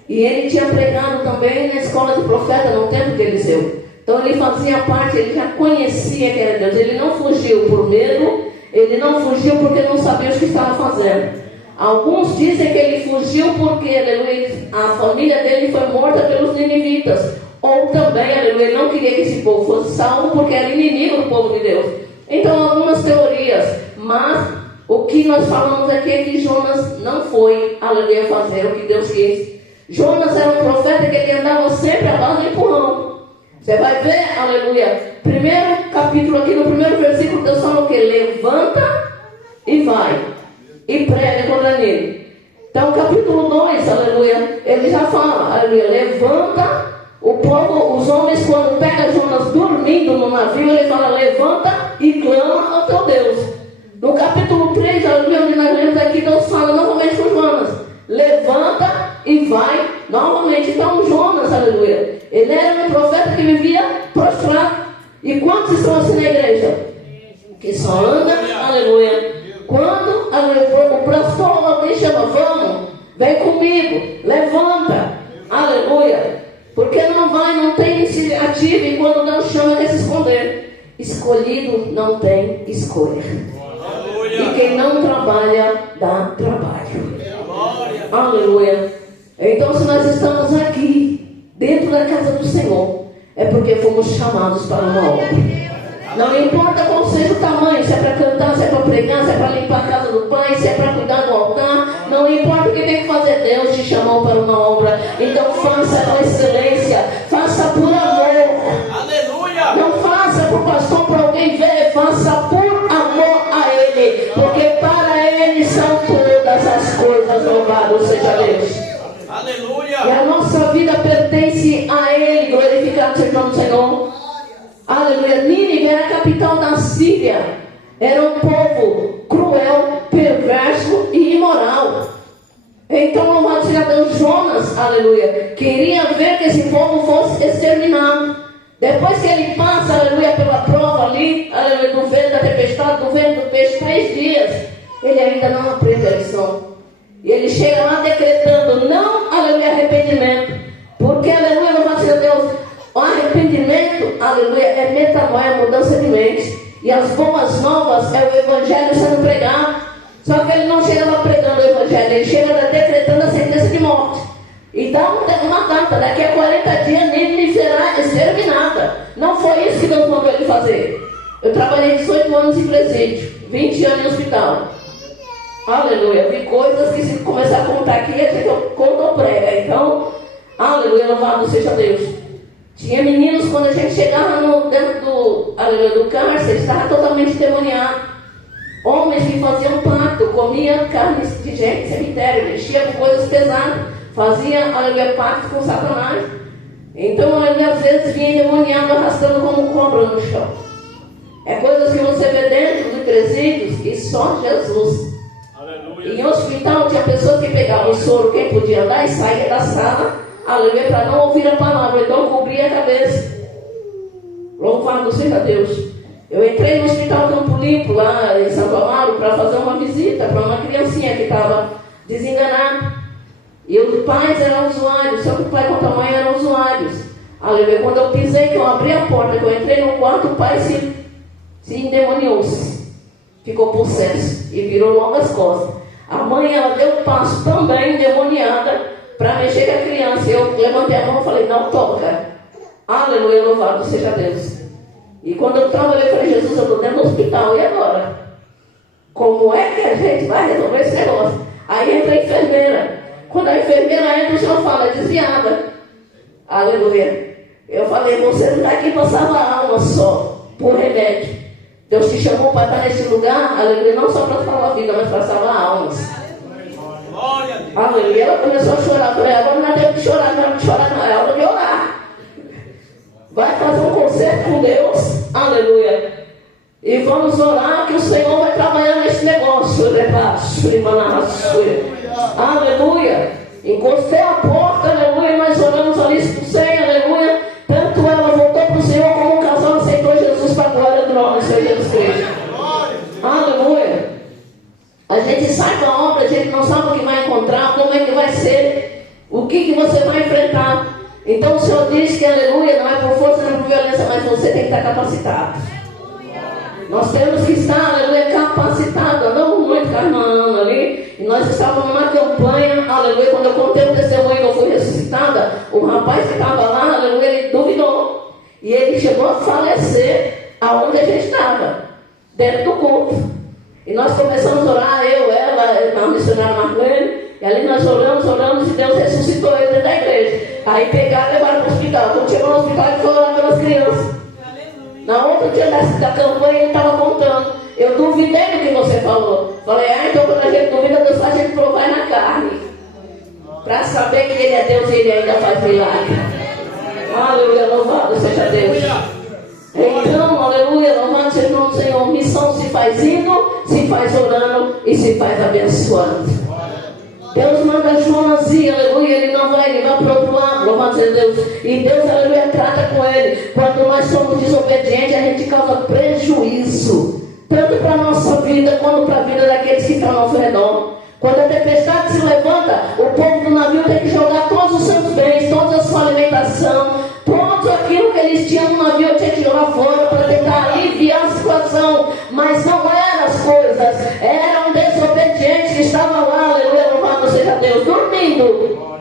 E ele tinha pregado também na escola de profeta no tempo de Eliseu. Então ele fazia parte, ele já conhecia que era Deus. Ele não fugiu por medo, ele não fugiu porque não sabia o que estava fazendo. Alguns dizem que ele fugiu porque, aleluia, a família dele foi morta pelos ninivitas. Ou também, aleluia, ele não queria que esse povo fosse salvo porque era inimigo do povo de Deus. Então, algumas teorias. Mas o que nós falamos aqui é que Jonas não foi, aleluia, fazer o que Deus quis. Jonas era um profeta que ele andava sempre à base de empurrão. Você vai ver, aleluia, primeiro capítulo aqui, no primeiro versículo, Deus fala o quê? Levanta e vai. E prega contra ele. Então, capítulo 2, aleluia, ele já fala, aleluia, levanta. O povo, os homens, quando pegam Jonas dormindo no navio, ele fala, levanta e clama ao teu Deus. No capítulo 3, aleluia, onde nós lemos aqui, Deus fala novamente com Jonas, levanta e vai novamente. Então, Jonas, aleluia, ele era um profeta que vivia prostrado. E quantos estão assim na igreja? Que só anda, aleluia, quando o pastor alguém chama, vamos, vem comigo, levanta, aleluia. Porque não vai, não tem iniciativa, e quando Deus chama, quer se esconder. Escolhido não tem escolha. E quem não trabalha, dá trabalho. Aleluia. Então, se nós estamos aqui, dentro da casa do Senhor, é porque fomos chamados para uma obra. Não importa qual seja o tamanho, se é para cantar, se é para pregar, se é para limpar a casa do Pai, se é para cuidar do altar, não importa o que tem que fazer, Deus te chamou para uma obra. Então faça com excelência, faça por amor. Aleluia! Não faça por pastor, para alguém ver, faça por amor a Ele, porque para Ele são todas as coisas, louvado seja Deus. Aleluia! E a nossa vida pertence a Ele, glorificado seja o nome do Senhor. Aleluia. Nínive era a capital da Síria. Era um povo cruel, perverso e imoral. Então, louvado seja Deus, Jonas, aleluia, queria ver que esse povo fosse exterminado. Depois que ele passa, aleluia, pela prova ali, aleluia, do vento da tempestade, do vento do peixe, 3 dias, ele ainda não aprende a lição. E ele chega lá decretando, não, aleluia, arrependimento. Porque, aleluia, louvado seja Deus, o arrependimento, aleluia, é metanoia, mudança de mente. E as boas novas é o evangelho sendo pregado. Só que ele não chega lá pregando o evangelho, ele chega lá decretando a sentença de morte. E dá uma data, daqui a 40 dias Nínive será exterminada. Não foi isso que Deus mandou ele fazer. Eu trabalhei 18 anos em presídio, 20 anos em hospital. Aleluia, vi coisas que se começar a contar aqui, a gente conta ou prega. Então, aleluia, louvado seja Deus. Tinha meninos, quando a gente chegava dentro do cárcere, estava totalmente demoniado. Homens que faziam pacto, comiam carne de gente, cemitério, mexiam com coisas pesadas, faziam, aleluia, pacto com Satanás. Então, aleluia, às vezes vinha endemoniado arrastando como cobra no chão. É coisas que você vê dentro de presídios e só Jesus. Aleluia. Em hospital tinha pessoas que pegavam o soro, quem podia andar, e saía da sala, aleluia, para não ouvir a palavra, então cobria a cabeça. Louvado seja Deus. Eu entrei no Hospital Campo Limpo, lá em Santo Amaro, para fazer uma visita para uma criancinha que estava desenganada. E os pais eram usuários, tanto o pai quanto a mãe eram usuários. Aleluia. Quando eu pisei, que eu abri a porta, que eu entrei no quarto, o pai se endemoniou-se. ficou possesso e virou logo as costas. A mãe, ela deu um passo também endemoniada para mexer com a criança. Eu levantei a mão e falei, não toca. Aleluia, louvado seja Deus. E quando eu trabalhei, eu falei, Jesus, eu estou dentro do hospital, e agora? Como é que a gente vai resolver esse negócio? Aí entra a enfermeira. Quando a enfermeira entra, o senhor fala, desviada. Aleluia. Eu falei, você não está aqui para salvar a alma só, por remédio. Deus te chamou para estar nesse lugar, aleluia, não só para salvar a vida, mas para salvar almas. Aleluia. Ela começou a chorar. Eu falei, agora não é tempo de chorar, não é de chorar, não, é hora de orar. Vai fazer um concerto com Deus, aleluia. E vamos orar que o Senhor vai trabalhar nesse negócio. Aleluia. Encostei a porta, aleluia. Nós oramos ali sem, aleluia. Tanto ela voltou para o Senhor como o casal aceitou Jesus para a glória do nome do Senhor Jesus Cristo. Aleluia. A gente sai da obra, a gente não sabe o que vai encontrar, como é que vai ser, o que você vai enfrentar. Então o Senhor diz que, aleluia, não é por força nem por violência, mas você tem que estar capacitado. Nós temos que estar, aleluia, capacitados. Andamos muito com a irmã Ana ali, e nós estávamos numa campanha, aleluia. Quando eu contei o testemunho que eu fui ressuscitada, o rapaz que estava lá, aleluia, ele duvidou. E ele chegou a falecer aonde a gente estava, dentro do culto. E nós começamos a orar, eu, ela, a missionária Marlene, e ali nós oramos, e Deus ressuscitou ele dentro da igreja. Aí pegaram e levaram para o hospital. Quando chegou no hospital, ele foi orar pelas crianças. Na outra dia da campanha, ele estava contando. Eu duvidei do que você falou. Falei, então quando a gente duvida, Deus faz a gente provar na carne. Para saber que Ele é Deus e Ele ainda faz milagre. Aleluia, louvado seja Deus. Então, aleluia, louvado seja o nome do Senhor. Missão se faz indo, se faz orando e se faz abençoando. Deus manda Jonas ir, aleluia, ele vai para o outro lado, louvado seja Deus. E Deus, aleluia, trata com ele. Quando nós somos desobedientes, a gente causa prejuízo, tanto para a nossa vida, quanto para a vida daqueles que estão ao nosso redor. Quando a tempestade se levanta, o povo do navio tem que jogar todos os seus bens, toda a sua alimentação, tudo aquilo que eles tinham no navio, tinha que jogar fora para tentar aliviar a situação. Mas não eram as coisas, eram desobedientes que estavam lá, aleluia, louvado seja Deus, dormindo.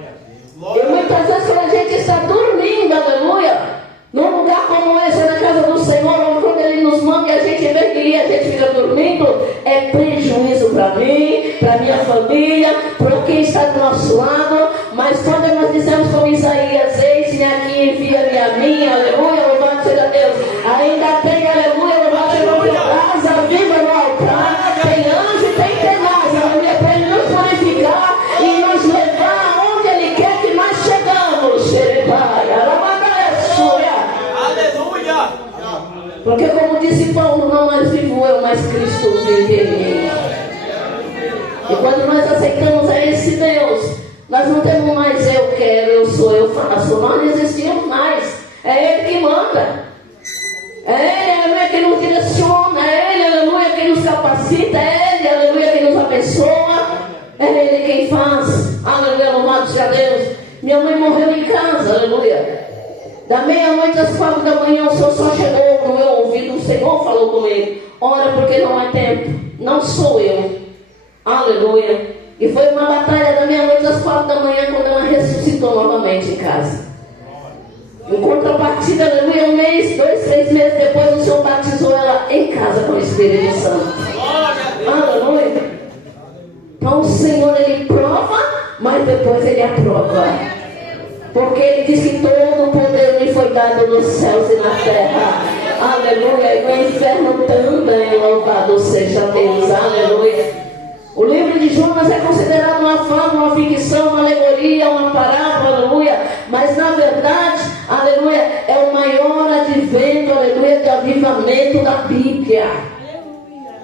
E muitas vezes quando a gente está dormindo, aleluia, num lugar como esse, na casa do Senhor, quando Ele nos manda e a gente vê que a gente fica dormindo, é prejuízo para mim, para minha família, para quem está do nosso lado. Mas quando nós dizemos como Isaías, eis-me aqui, envia-me a mim, aleluia, louvado seja Deus. Ainda tem, aleluia, louvado seja Deus, brasa viva no altar, tem anjo e tem tenaz, aleluia, para Ele nos glorificar e nos levar aonde Ele quer que nós chegamos. Xerepaia, aleluia. Porque como disse Paulo, não mais vivo eu, mas Cristo vive em mim. E quando nós aceitamos a esse Deus, nós não temos mais eu quero, eu sou, eu faço. Nós não existimos mais. É Ele que manda. É Ele, aleluia, que nos direciona. É Ele, aleluia, que nos capacita. É Ele, aleluia, que nos abençoa. É Ele quem faz. Aleluia, louvado seja Deus. Minha mãe morreu em casa, aleluia. Da meia-noite às 4 da manhã, o Senhor só chegou no meu ouvido. O Senhor falou comigo: ora, porque não é tempo. Não sou eu. Aleluia. E foi uma batalha da meia-noite às 4 da manhã, quando ela ressuscitou novamente em casa. Em contrapartida, aleluia, 1 mês, 2, 3 meses depois, o Senhor batizou ela em casa com o Espírito Santo. Aleluia. Então o Senhor, Ele prova, mas depois Ele aprova. Porque Ele diz que todo o poder lhe foi dado nos céus e na terra. Aleluia. E no inferno também, louvado seja Deus. Aleluia. O livro de Jonas é considerado uma fábula, uma ficção, uma alegoria, uma parábola, aleluia. Mas na verdade, aleluia, é o maior advento, aleluia, de avivamento da Bíblia.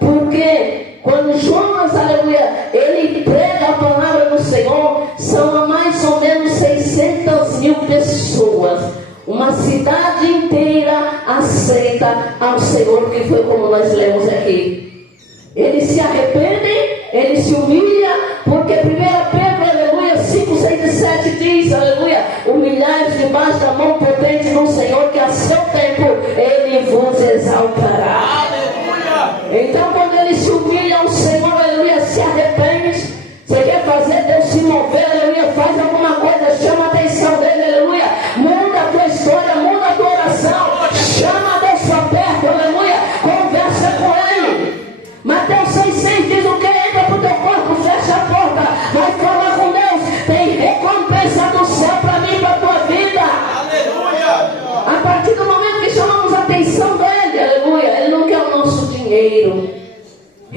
Porque quando Jonas, aleluia, ele prega a palavra do Senhor, são mais ou menos 600 mil pessoas. Uma cidade inteira aceita ao Senhor, que foi como nós lemos aqui. Eles se arrependem, eles se humilham, porque 1 Pedro, aleluia, 5, 6 e 7 diz, aleluia, humilhai-vos debaixo da mão potente do Senhor, que a seu tempo Ele vos exaltará. Aleluia. Então quando eles se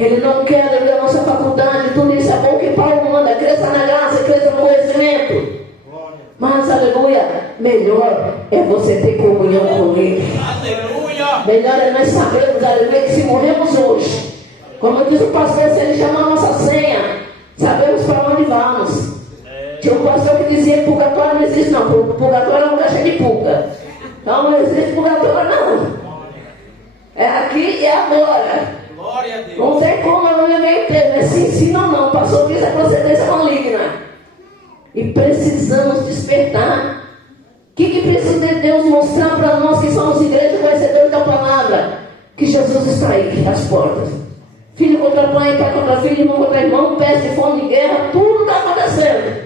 Ele não quer, aleluia, a nossa faculdade, tudo isso é bom que Paulo manda, cresça na graça, cresça no conhecimento. Mas, aleluia, melhor é você ter comunhão com Ele. Aleluia. Melhor é nós sabermos, aleluia, que se morremos hoje, como diz o pastor, se ele chamar a nossa senha, sabemos para onde vamos. Tinha um pastor que dizia que purgatório não existe, não. Purgatório é uma caixa de pulga. Então não existe purgatório, não. É aqui e agora. Glória a Deus. Não tem como, aleluia, meio termo. É sim, sim, não, não. Passou disso, é procedência maligna. E precisamos despertar. O que precisa de Deus mostrar para nós que somos igreja conhecedores da palavra? Que Jesus está aí, às portas. Filho contra pai, pai contra filho, irmão contra irmão, peste, fome, guerra, tudo está acontecendo.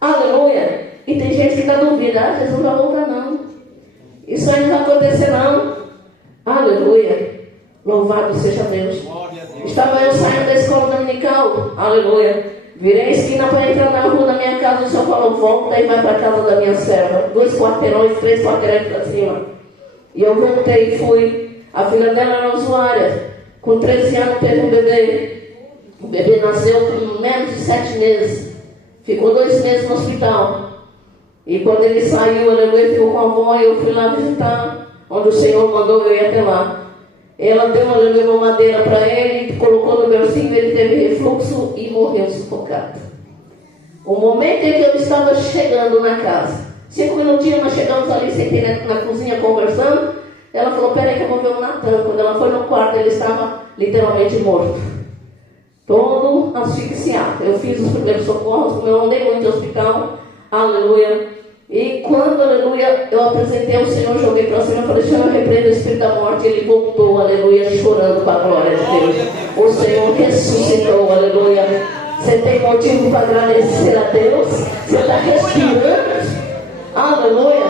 Aleluia. E tem gente que está duvidando, Jesus não vai voltar não. Isso aí não vai acontecer não. Aleluia. Louvado seja Deus. Estava eu saindo da escola dominical. Aleluia. Virei a esquina para entrar na rua da minha casa. O Senhor falou, volta e vai para a casa da minha serva. 2 quarteirões, 3 quarteirões para cima. E eu voltei e fui. A filha dela era usuária. Com 13 anos teve um bebê. O bebê nasceu com menos de 7 meses. Ficou 2 meses no hospital. E quando ele saiu, aleluia, ficou com a avó. E eu fui lá visitar. Onde o Senhor mandou eu ir até lá. Ela deu uma madeira para ele, colocou no bercinho, ele teve refluxo e morreu sufocado. O momento em que eu estava chegando na casa, 5 minutinhos nós chegamos ali, sentei na cozinha conversando. Ela falou, peraí que eu vou ver o Natan. Quando ela foi no quarto, ele estava literalmente morto. Todo asfixiado. Eu fiz os primeiros socorros, como eu andei muito no hospital. Aleluia. E quando, aleluia, eu apresentei ao Senhor, joguei para cima, falei, Senhor, eu repreendo o espírito da morte. Ele voltou, aleluia, chorando para a glória de Deus. O Senhor ressuscitou, aleluia. Você tem motivo para agradecer a Deus? Você está respirando? Aleluia.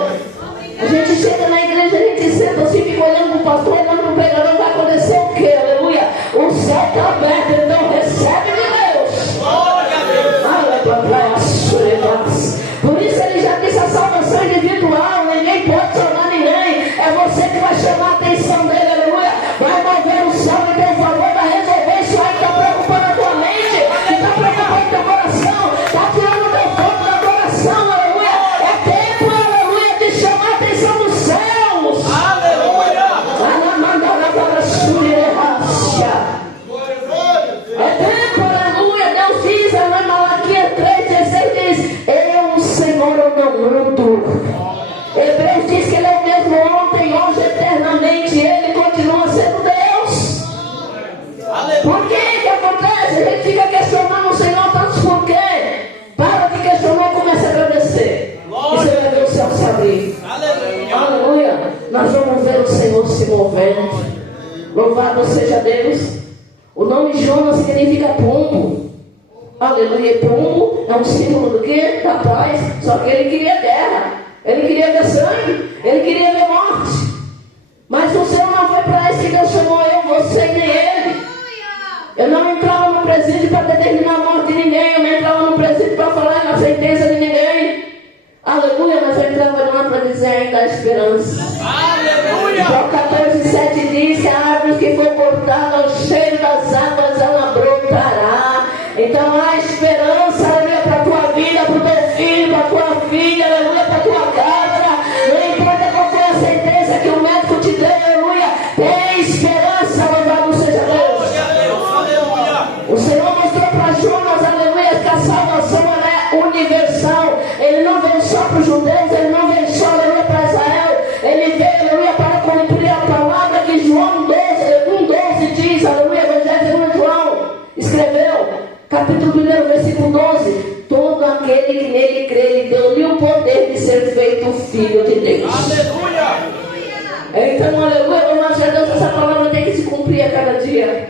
A gente chega na igreja, a gente senta assim, fica olhando para o pastor, olhando para o pregador, vai acontecer o quê? Aleluia. O céu está aberto, então recebe de Deus. Glória a Deus. Aleluia. Por isso ele já disse, a salvação é individual, ninguém pode salvar ninguém. É você que vai chamar a atenção dele, aleluia. Vai mover o céu em teu favor, vai resolver isso aí que está preocupando a tua mente, que está preocupando o teu coração, está tirando o teu fogo do coração, aleluia. É tempo, aleluia, de chamar a atenção dos céus. Aleluia. É tempo, aleluia. Deus diz, aleluia, Malaquias 3,16 diz, eu, Senhor, eu não mudo. Hebreus diz que ele é o mesmo ontem, hoje, eternamente. Ele continua sendo Deus. Por que acontece? A gente fica questionando o Senhor tantos por quê. Para de questionar e comece a agradecer. E você vai ver o céu se abrir. Aleluia. Nós vamos ver o Senhor se movendo. Louvado seja Deus. O nome Jonas significa pombo. Aleluia. Pombo é um símbolo do quê? Da paz. Só que ele queria guerra. Ele queria ver sangue. Ele queria ver morte. Mas o Senhor não foi para isso que Deus chamou eu, você e nem ele. Eu não entrava no presídio para determinar a morte de ninguém. Eu não entrava no presídio para falar na sentença de ninguém. Aleluia. Mas eu entrava lá para dizer ainda a esperança. Aleluia. João 14,7 diz que a árvore que for cortada ao cheiro das águas, ela brotará. Então há esperança, aleluia, para a tua vida, para o teu filho, para a tua filha, aleluia, para a tua casa. Não importa qual foi a sentença que o médico te deu, aleluia, tem esperança, louvado seja Deus. O Senhor mostrou para Jonas, aleluia, que a salvação ela é universal. Ele não veio só para os judeus, ele não veio só, aleluia, para Israel. Ele veio, aleluia, para cumprir a palavra que João 1,12 diz, aleluia, Evangelho de João escreveu, capítulo 1, versículo 12. Todo aquele que nele crê, ele deu-lhe o poder de ser feito filho de Deus. Aleluia! Então, aleluia, louvado seja Deus, essa palavra tem que se cumprir a cada dia.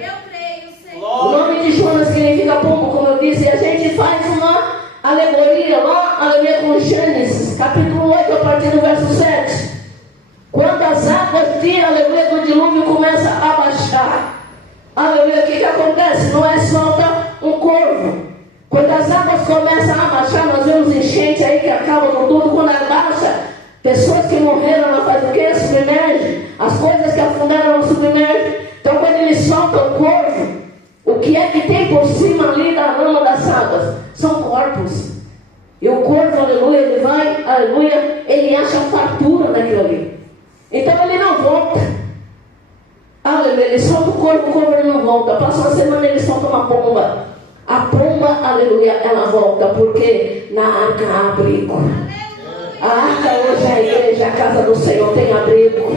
O nome de Jonas significa pombo, como eu disse, e a gente faz uma alegoria lá, aleluia, com Gênesis, capítulo 8, a partir do verso 7. Quando as águas de, aleluia, do dilúvio começam a baixar, aleluia, o que acontece? Noé solta um corvo. Quando as águas começam a baixar, nós vemos enchente aí que acaba com tudo. Quando abaixa, pessoas que morreram, ela faz o quê? Submerge. As coisas que afundaram, ela submerge. Então quando ele solta o que é que tem por cima ali da lama das águas? São corpos. E o corpo, aleluia, ele vai, aleluia, ele acha fartura naquilo ali. Então ele não volta. Aleluia, ele solta o corpo ele não volta. Passa uma semana, ele solta uma pomba. A pomba, aleluia, ela volta, porque na arca há abrigo. A arca hoje é a igreja, a casa do Senhor tem abrigo,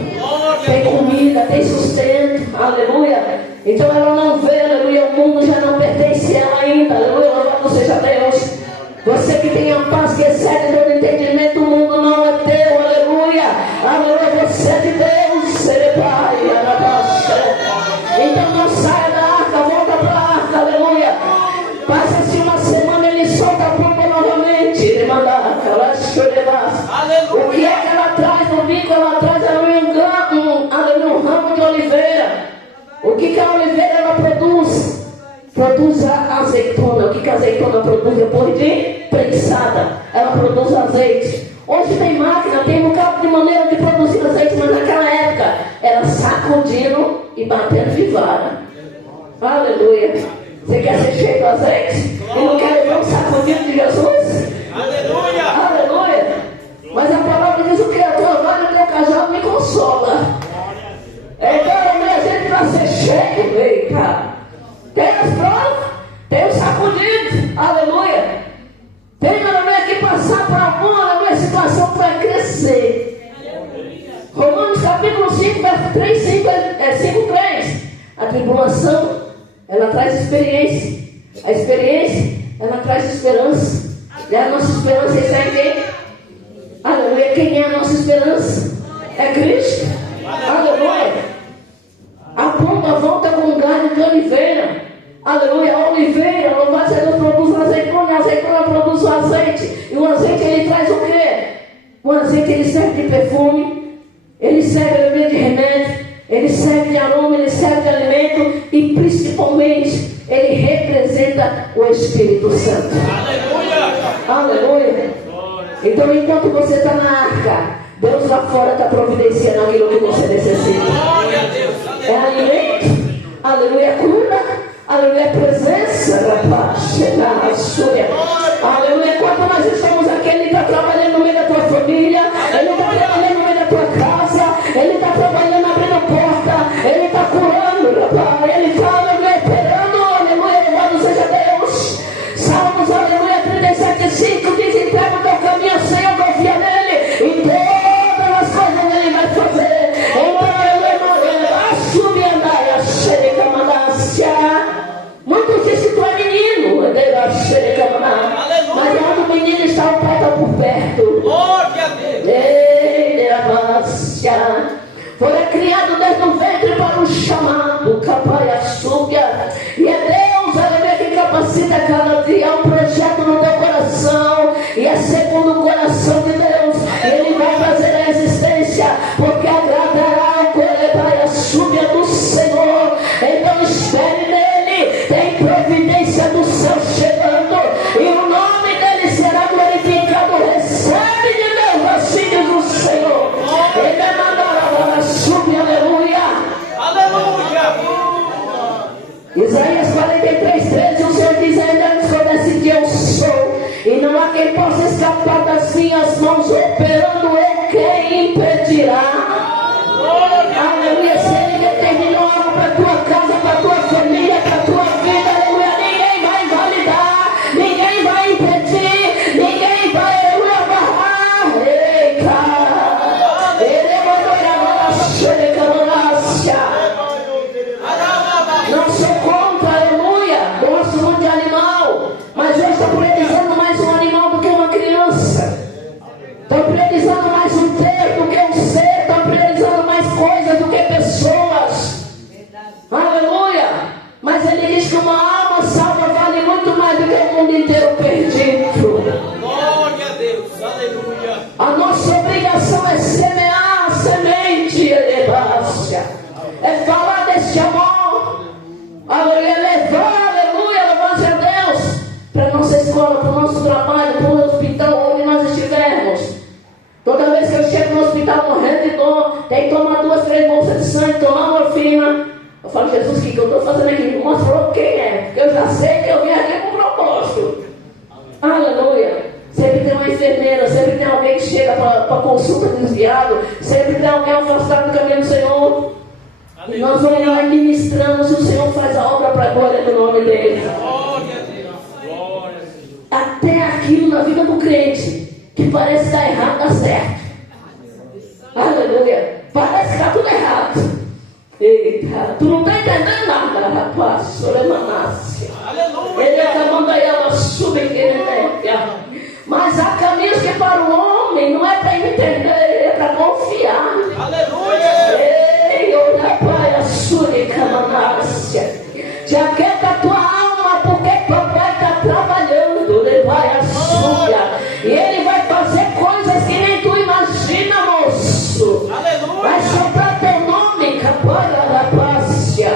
tem comida, tem sustento, aleluia. Então ela não vê, aleluia, o mundo já não pertence a ela ainda, aleluia, louvado seja Deus. Você que tem a paz que excede todo entendimento, o mundo não é teu, aleluia, aleluia, você é de Deus, ser Pai, então não saia da arca, volta para a arca, aleluia. Passa-se uma semana, ele solta a pomba novamente, ele manda a arca, ela o que é que ela traz no bico? Ela traz um ramo de oliveira. O que a oliveira ela produz? Produz a azeitona. O que a azeitona produz depois de prensada? Ela produz azeite. Hoje tem máquina, tem um bocado de maneira de produzir azeite, mas naquela época era sacudindo e batendo de vara. Aleluia. Você quer ser cheio do azeite? E não quer levar um sacudido de Jesus? Aleluia. Aleluia. Mas a palavra diz o que? A tua vara e o teu cajado me consola. Então, minha gente, para ser cheio, eita, tem as provas, tem os sacudidos, aleluia. Tem, aleluia, que passar por alguma situação para crescer. Romanos capítulo 5, verso 3, 5, 3. A tribulação, ela traz experiência. A experiência, ela traz esperança. E a nossa esperança está em quem? Aleluia, quem é a nossa esperança? É Cristo. Aleluia. A pomba volta com um galho de oliveira. Aleluia, a oliveira, louvado seja Deus, produz azeitona. A azeitona produz o azeite. E o azeite ele traz o quê? O azeite ele serve de perfume, ele serve de remédio, ele serve de aroma, ele serve de alimento e principalmente ele representa o Espírito Santo. Aleluia. Aleluia. Então, enquanto você está na arca, Deus lá fora está providenciando aquilo que você necessita. É alimento, aleluia, cura, aleluia, presença, rapaz, aleluia. Enquanto nós estamos aqui, Ele está trabalhando no meio da tua família, Ele está trabalhando no meio da tua casa, Ele está trabalhando abrindo porta, Ele está curando, rapaz, Ele está, aleluia, esperando, aleluia, louvado seja Deus. Salmos, aleluia, 37:5 diz: entrega o teu caminho, Senhor, confia nele, e todas as coisas Ele vai fazer. Então, aleluia, assume a andaia, xereca, mandácia. Muitos dizem que tu é menino, mas onde o menino está, o pai está por perto. Foi criado desde o ventre para o chamado, capaia súbia. E é Deus, aleluia, que capacita cada dia. É um projeto no teu coração, e é segundo o coração de Deus. Ele vai trazer a existência, porque agradará o colebaia súbia do Senhor. Então espere nele, tem providência do céu chegando, e o nome dele será glorificado. Recebe de Deus, assim diz o Senhor. Ele é mandará súbia, aleluia. Aleluia. Isaías 43:13, o Senhor diz: ainda desconhece que eu sou, e não há quem possa escapar das minhas mãos. Operando é quem impedirá. Aleluia. Se Ele determinou algo para a tua casa, para a tua família, para a tua vida, aleluia, ninguém vai invalidar, ninguém vai impedir, ninguém vai, aleluia, barrar. Eita, Ele mandou a xerecanácia. Não sou contra, aleluia, gosto muito de animal, mas eu estou priorizando mais um animal do que uma criança. Estou priorizando mais um ter do que um ser. Estou priorizando mais coisas do que pessoas. Aleluia. Mas ele diz que uma alma salva vale muito mais do que o mundo inteiro perdido. Glória a Deus. Aleluia. A nossa obrigação é semear a semente, elevância. É falar desse amor. Aleluia. Levar, aleluia, louvado a Deus, para a nossa escola, para o nosso trabalho, para o hospital onde nós estivermos. Toda vez que eu chego no hospital morrendo de dor, tem que tomar 2, 3 bolsas de sangue, tomar morfina. Eu falo, Jesus, o que eu estou fazendo aqui? Me mostrou quem é, porque eu já sei que eu vim aqui com propósito. Aleluia. Sempre tem uma enfermeira, sempre tem alguém que chega para consulta desviado, sempre tem alguém afastado do caminho do Senhor. E nós vamos lá e ministramos, o Senhor faz a obra para a glória do nome dele. Até aquilo na vida do crente que parece estar errado, dá certo. Aleluia. Parece que está tudo errado. Eita, tu não está entendendo nada, rapaz. Solemanasse. Ele acabando aí ela subir, mas há caminhos que para o homem não é para entender, é para confiar. Aleluia. Ei, olha para a suricanácia. Já aquieta a tua alma, porque papai está trabalhando. Levar a súria. E ele vai fazer coisas que nem tu imagina, moço. Aleluia. Vai soprar teu nome, capara da pássia.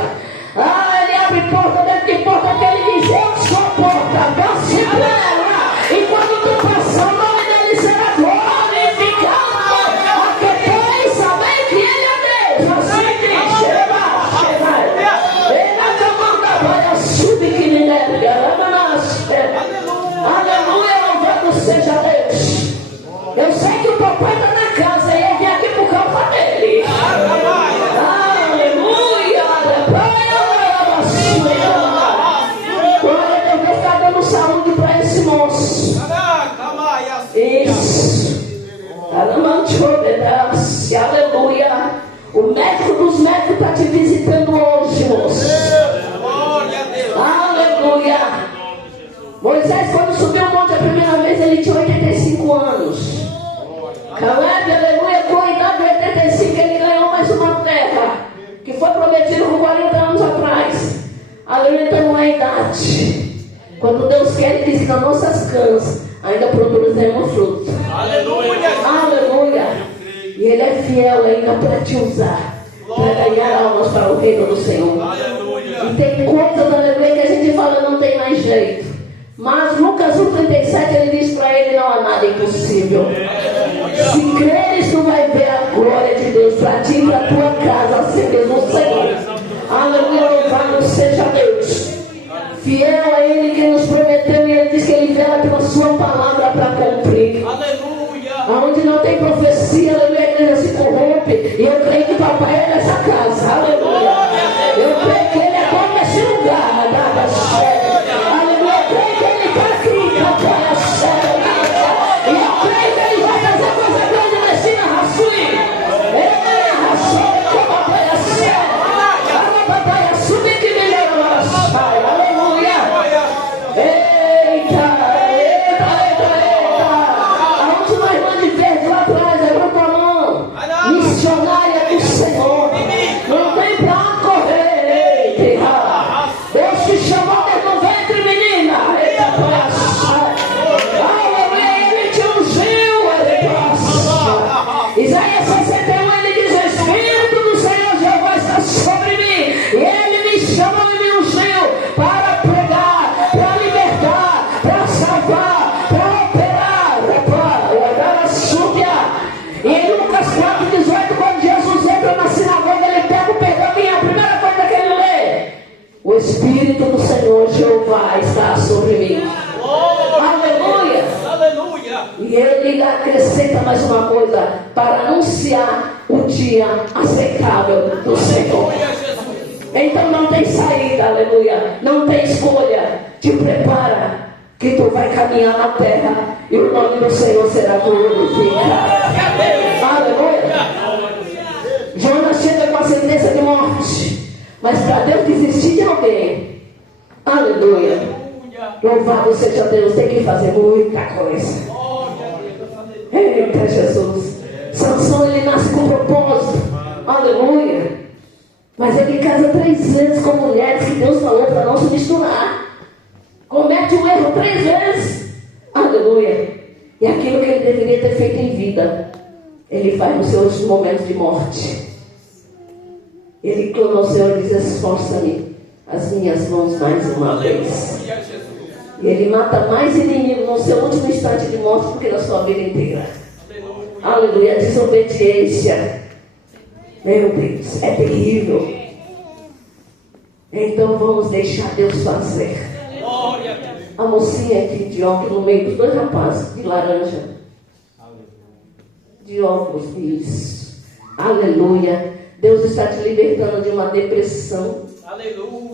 Ah, ele abre porta dentro de porta que ele diz: eu sou a porta, desce dela. E quando tu passar, o nome dele será glorificado. Porque pois sabem que ele é Deus. Assim diz: chega. Ele acabou vai a subir que lhe nega. Aleluia, louvado seja Deus. Eu sei que o papai está na casa e eu vim aqui por causa dele. Aleluia. Glória a Deus, está dando saúde para esse moço. Isso. Aleluia. O médico dos médicos está te visitando hoje, moço. Aleluia. Moisés, quando subiu o monte a primeira vez, ele tinha 85 anos. Caleb, aleluia, com a idade de 85, ele ganhou mais uma terra que foi prometido com 40 anos atrás. Aleluia, então não é idade. Quando Deus quer, ele diz que nas nossas canas ainda produzimos fruto. Aleluia. Aleluia. E ele é fiel ainda para te usar, para ganhar almas para o reino do Senhor. Aleluia. E tem coisas, aleluia, que a gente fala não tem mais jeito. Mas Lucas 1,37 ele diz para ele: não há nada impossível. Se creres, tu vai ver a glória de Deus para ti e para a tua casa, assim mesmo o Senhor. Aleluia, louvado seja Deus. Fiel a Ele que nos prometeu, e Ele diz que Ele vela pela sua palavra para cumprir. Aleluia. Aonde não tem profecia, aleluia, a igreja se corrompe. E eu creio que papai é nessa casa. Aleluia. Eu creio que Ele é bom nesse lugar. Aleluia, eu creio que Ele está aqui, papai, a sério. E eu creio que Ele vai fazer coisa grande nesse Rassui. Ele é Rassui, que papai é sério. Papai é subir que me leva. Aleluia. Eita. A última irmã de verde lá atrás, levanta a mão. Missionária do Senhor. Não tem pra onde correr. Eita. Deus te chamou desde o ventre, menina. Eita, aleluia, Ele te ungiu. Isaías 61, ele diz: o Espírito do Senhor Jeová está sobre mim. E Ele me chamou e me ungiu para pregar, para libertar, para salvar, para operar, para dar a súbia. E em Lucas 4,18, quando Jesus entra na sinagoga, ele pega o pergaminho, a primeira coisa que ele lê: o Espírito do Senhor Jeová está sobre mim. Aleluia. E ele acrescenta mais uma coisa: para anunciar o dia aceitável do Senhor. Então não tem saída, aleluia, não tem escolha. Te prepara, que tu vai caminhar na terra e o nome do Senhor será glorificado. Aleluia. Jonas chega com a sentença de morte, mas para Deus desistir de alguém, aleluia, louvado seja Deus, tem que fazer muita coisa. Eita Jesus. Sansão, ele nasce com propósito, aleluia, mas ele casa 3 vezes com mulheres que Deus falou para não se misturar. Comete um erro 3 vezes, aleluia, e aquilo que ele deveria ter feito em vida, ele faz nos seus momentos de morte. Ele clama ao Senhor e diz: esforça-me as minhas mãos mais uma vez. E ele mata mais inimigos no seu último instante de morte do que na sua vida inteira. Aleluia. A desobediência, meu Deus, é terrível. Então vamos deixar Deus fazer. A mocinha aqui de óculos no meio dos dois rapazes de laranja. De óculos, isso. Aleluia. Deus está te libertando de uma depressão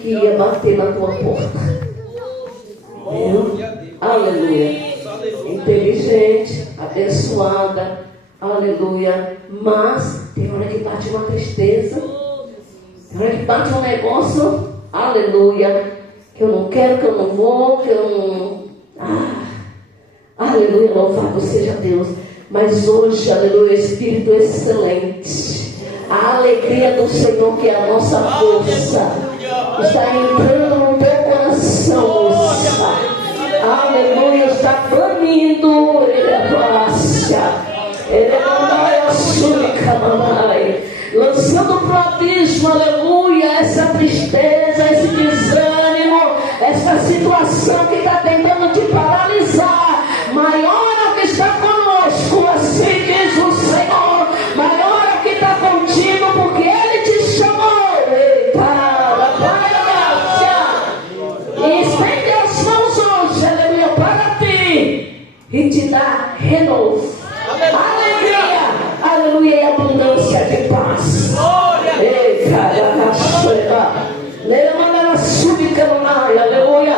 que ia bater na tua porta. Aleluia. Inteligente, abençoada. Aleluia. Mas tem hora que bate uma tristeza. Tem hora que bate um negócio. Aleluia. Que eu não quero, que eu não vou, que eu não... aleluia, louvado seja Deus. Mas hoje, aleluia, Espírito excelente, a alegria do Senhor, que é a nossa força, está entrando no teu coração, aleluia, está banindo, lançando para o abismo, aleluia, essa tristeza, esse desânimo, essa situação que está tentando te paralisar. Maior é o que está conosco, assim diz o Senhor. Maior é o que está contigo, porque Ele te chamou. E estende as mãos hoje, aleluia, para ti, e te dá renovo, alegria, aleluia, e abundância de paz. Aleluia.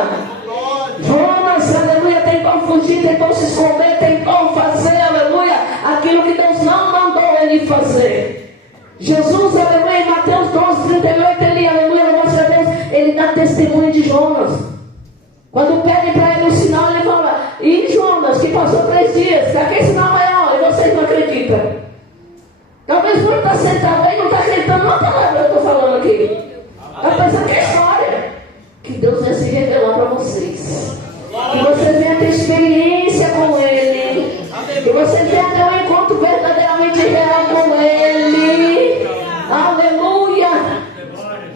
Jonas, aleluia, tentou fugir, tentou se esconder, tentou fazer, aleluia, aquilo que Deus não mandou ele fazer. Jesus, aleluia, em Mateus 12:38, ele, aleluia, mostra a Deus, ele dá testemunho de Jonas. Quando pedem para ele o sinal, ele fala: e Jonas, que passou 3 dias, aquele sinal maior, e vocês não acreditam? Talvez por estar sentado aí, não está acreditando na palavra que eu estou falando aqui. Está pensando que é história. Que Deus vai se revelar para vocês. Que vocês venham ter experiência com Ele. Que vocês venham ter um encontro verdadeiramente real com Ele. Aleluia.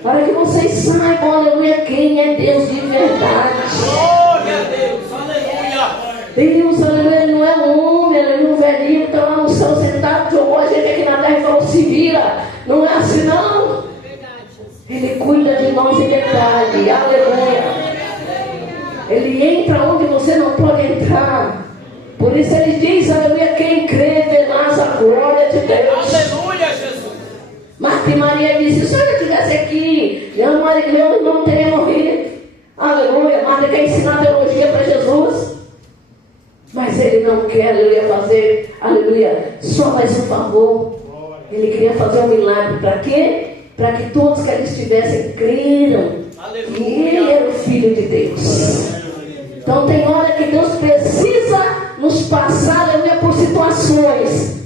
Para que vocês saibam, aleluia, quem é Deus de verdade. Glória a Deus, aleluia. Deus, aleluia, Ele não é um homem, Ele é um velhinho que está lá no céu sentado, jogou a gente aqui na terra e falou: se vira. Não é assim, não. Ele cuida de nós em detalhe, aleluia. Ele entra onde você não pode entrar. Por isso ele diz, aleluia, quem crê verás a glória de Deus. Aleluia, Jesus. Marta e Maria disse: se eu estivesse aqui, meu irmão não teria morrido. Aleluia. Marta quer ensinar teologia para Jesus, mas ele não quer, aleluia, fazer, aleluia, só mais um favor. Ele queria fazer um milagre. Para quê? Para que todos que ali estivessem creram que Ele era o Filho de Deus. Então tem hora que Deus precisa nos passar, aleluia, por situações,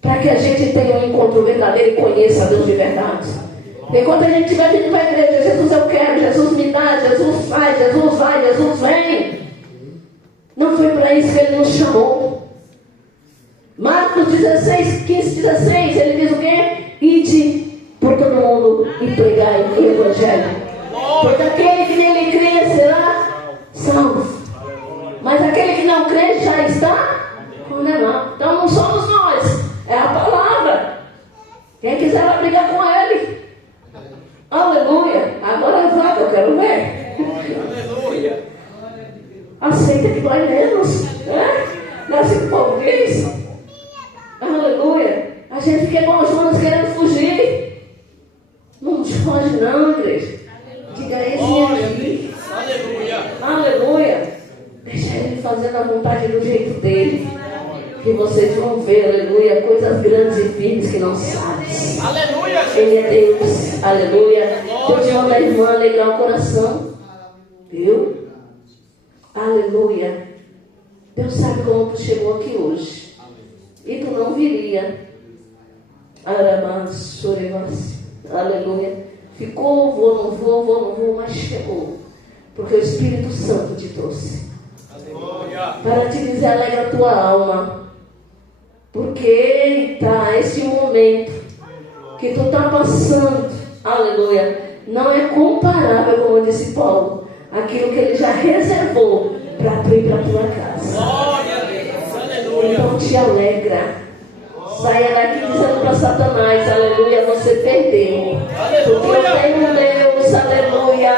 para que a gente tenha um encontro verdadeiro e conheça a Deus de verdade. Enquanto a gente estiver vindo para a igreja: Jesus eu quero, Jesus me dá, Jesus faz, Jesus vai, Jesus vem. Não foi para isso que Ele nos chamou. Marcos 16, 15, 16, ele diz o quê? Ide por todo mundo e pregai o Evangelho. Porque aquele que nele crê será salvo, mas aquele que não crê já está condenado. Então não somos nós, é a palavra. Quem quiser vai brigar com Ele. Aleluia. Agora vai, eu quero ver. Aleluia. Aceita que dói menos, né? Assim que o povo diz. Aleluia. A gente fica igual Jonas querendo fugir. Não foge não, igreja. Diga esse aqui. Aleluia. Aleluia. Deixa Ele fazendo a vontade do jeito dele. Que vocês vão ver, aleluia, coisas grandes e firmes que não sabem. Aleluia. Ele é Deus. Aleluia. Deus manda a irmã alegrar o coração. Viu? Aleluia. Deus sabe como tu chegou aqui hoje. E tu não viria. Arabas, chorevas. Aleluia. Ficou, vou, não vou, mas chegou. Porque o Espírito Santo te trouxe. Aleluia. Para te dizer, alegra a tua alma. Porque está esse momento que tu está passando, aleluia, não é comparável, como disse Paulo, aquilo que ele já reservou para tu ir para a tua casa. Glória a Deus. Aleluia. Então te alegra. Saia daqui dizendo para Satanás, aleluia, você perdeu. Porque eu tenho um Deus, aleluia,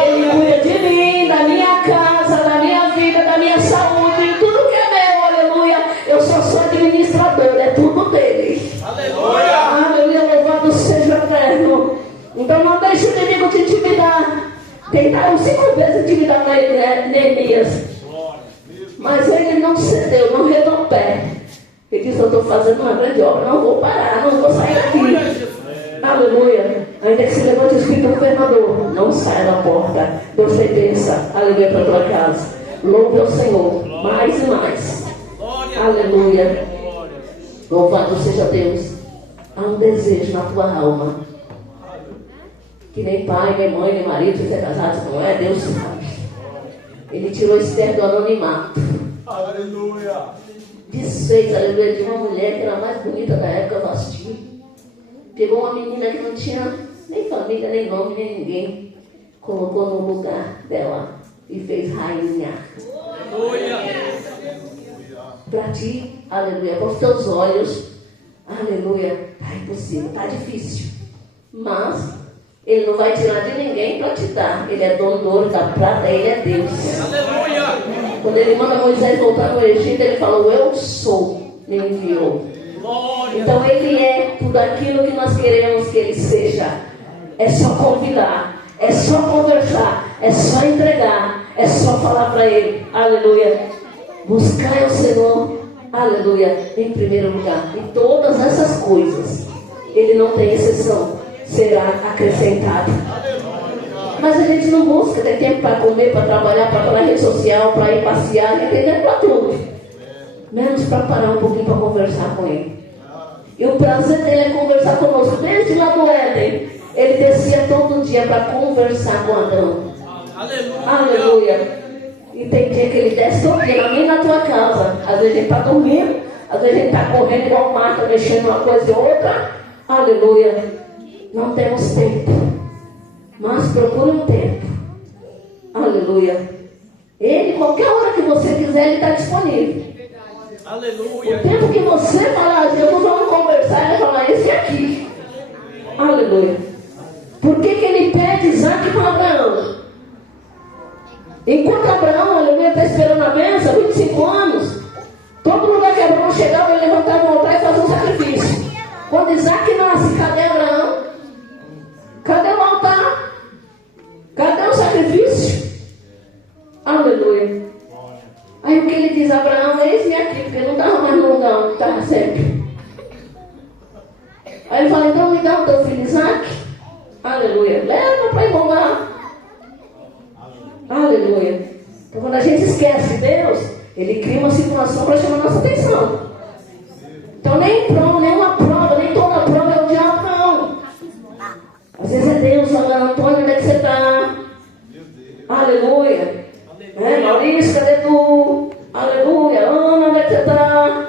que Ele cuida de mim, da minha casa, da minha vida, da minha saúde, tudo que é meu, aleluia. Eu só sou administrador, é tudo dele. Aleluia, aleluia, louvado seja o Eterno. Então não deixe o inimigo te intimidar. Tentaram 5 vezes intimidar Neemias, mas ele não cedeu, não redou o pé. Ele disse, eu estou fazendo uma grande obra, não vou parar, não vou sair daqui. Aleluia. Ainda que se levante o espírito governador, não saia da porta. Deus tem bênção, aleluia, para a tua casa. Louve ao Senhor, mais e mais. Aleluia. Louvado seja Deus. Há um desejo na tua alma, que nem pai, nem mãe, nem marido, se você é casado, se não é, Deus sabe. Ele tirou Esther do anonimato. Aleluia. Desfez, aleluia, de uma mulher que era a mais bonita da época, Vasti. Pegou uma menina que não tinha nem família, nem nome, nem ninguém. Colocou no lugar dela e fez rainha. Aleluia. Para ti, aleluia, com os teus olhos, aleluia, está impossível, está difícil. Mas Ele não vai tirar de ninguém para te dar. Ele é dono do ouro, da prata, Ele é Deus. Aleluia. Quando Ele manda Moisés voltar no Egito, Ele falou, eu sou, me enviou. Glória. Então Ele é tudo aquilo que nós queremos que Ele seja. É só convidar, é só conversar, é só entregar, é só falar para Ele. Aleluia. Buscar o Senhor, aleluia, em primeiro lugar. E todas essas coisas, Ele não tem exceção, será acrescentado. Mas a gente não busca, tem tempo para comer, para trabalhar, para ir na rede social, para ir passear, tem tempo para tudo. Menos para parar um pouquinho para conversar com Ele. E o prazer dele é conversar conosco. Desde lá do Éden, Ele descia todo dia para conversar com Adão. Aleluia. Aleluia. E tem dia que Ele desce todo dia, na minha e na tua casa. Às vezes a gente está dormindo, às vezes a gente está correndo igual Marta, mexendo uma coisa e outra. Aleluia. Não temos tempo, mas procure um tempo. Aleluia. Ele, qualquer hora que você quiser, Ele está disponível. Aleluia. O tempo que você falar, Jesus, vamos conversar, Ele vai falar, esse aqui. Aleluia. Por que Ele pede Isaac para Abraão? Enquanto Abraão, aleluia, está esperando a bênção, 25 anos, todo lugar que Abraão chegava, ele levantava um altar e fazia um sacrifício. Quando Isaac nasce, cadê Abraão? Cadê o altar? Cadê o sacrifício? Aleluia. Aí o que ele diz a Abraão, eis-me aqui, porque não estava mais no lugar onde estava sempre. Aí ele fala, então me dá o teu filho Isaac. Aleluia. Leva para imolar. Aleluia. Então quando a gente esquece Deus, Ele cria uma situação para chamar a nossa atenção. Então nem uma prova, nem toda prova é o diabo, não. Às vezes é Deus falando, Antônio, onde é que você está? Aleluia. Maurício, cadê tu? Aleluia. Ana, onde é que você está?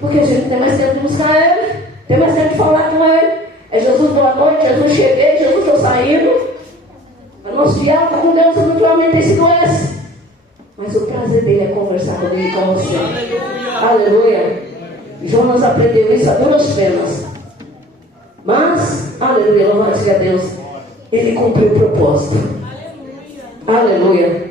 Porque a gente não tem mais tempo de buscar Ele, tem mais tempo de falar com Ele. É Jesus, boa noite, Jesus, cheguei, Jesus, estou saindo. O nosso diálogo com Deus naturalmente tem sido esse. Mas o prazer dele é conversar comigo e com você. Aleluia. Jonas aprendeu isso a duras penas. Mas, aleluia, louvado seja Deus, ele cumpriu o propósito. Aleluia.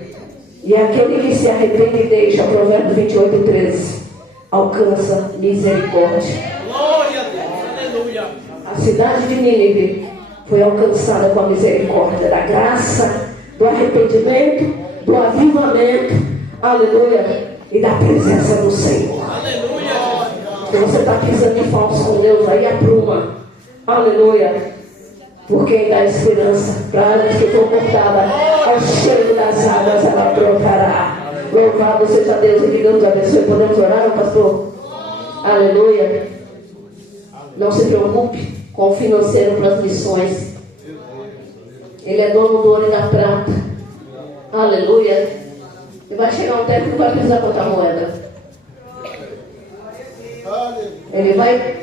E aquele que se arrepende e deixa, Provérbios 28, 13, alcança misericórdia. Glória a Deus. Aleluia. A cidade de Nínive foi alcançada com a misericórdia da graça, do arrependimento, do avivamento, aleluia, e da presença do Senhor. Aleluia. Se você está pisando em falso com Deus, aí apruma, aleluia, porque Ele dá esperança para a área que for cortada, ao cheiro das águas ela brotará. Louvado seja Deus e que Deus abençoe. Podemos orar, meu pastor? Aleluia. Não se preocupe com o financeiro para as missões. Ele é dono do ouro e da prata. Aleluia. E vai chegar um tempo que não vai precisar botar moeda. Ele vai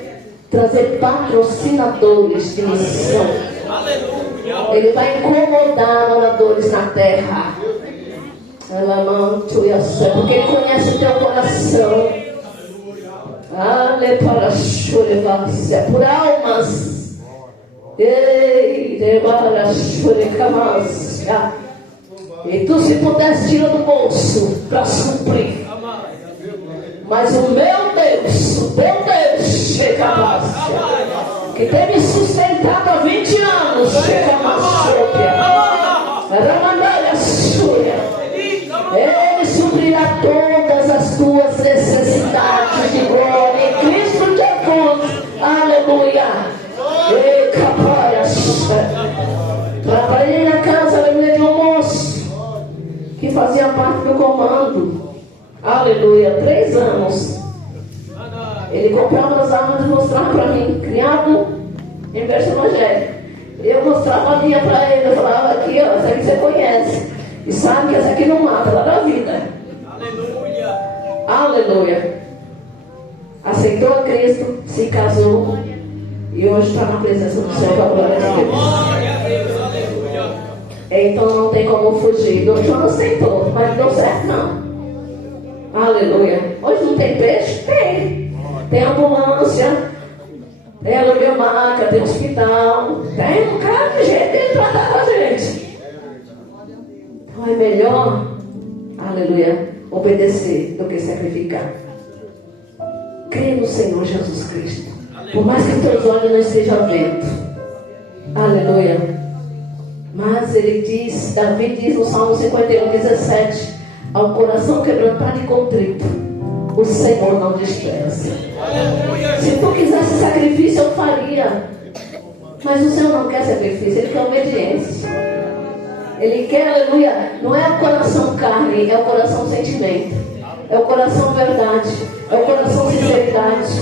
trazer patrocinadores de missão. Ele vai incomodar moradores na terra. Porque Ele conhece o teu coração. Aleluia. para chorevácia, por almas. Ei, para chorecamácia. E tu, se pudesse, tira do bolso para suprir. Mas o meu Deus, o teu Deus, checamácia, que tem me sustentado há 20 anos, checamácia, ramandaia súria. Ele suprirá todas as tuas necessidades de glória em Cristo Jesus. Aleluia. Ei, capaz. Trabalhei na casa, aleluia, de um moço que fazia parte do comando. Aleluia, 3 anos. Ele comprava as armas e mostrava para mim, criado em berço evangélico. Eu mostrava a minha para ele, eu falava aqui, ó, essa aqui você conhece. E sabe que essa aqui não mata, ela dá vida. Aleluia. Aleluia. Aceitou a Cristo, se casou e hoje está na presença do Senhor, com a glória de Deus. Então não tem como fugir. O Jonas tentou, mas não deu certo não. Aleluia. Hoje não tem peixe? Tem. Tem ambulância, tem aluguel maca, tem hospital, tem um cara de jeito de tratar com a gente. Então é melhor, aleluia, obedecer do que sacrificar. Crê no Senhor Jesus Cristo. Por mais que teus olhos não estejam vendo. Aleluia. Mas ele diz, Davi diz no Salmo 51, 17, ao coração quebrantado e contrito, o Senhor não despreza. Se tu quisesse sacrifício, eu faria. Mas o Senhor não quer sacrifício, Ele quer obediência. Ele quer, aleluia, não é o coração carne, é o coração sentimento. É o coração verdade, é o coração sinceridade,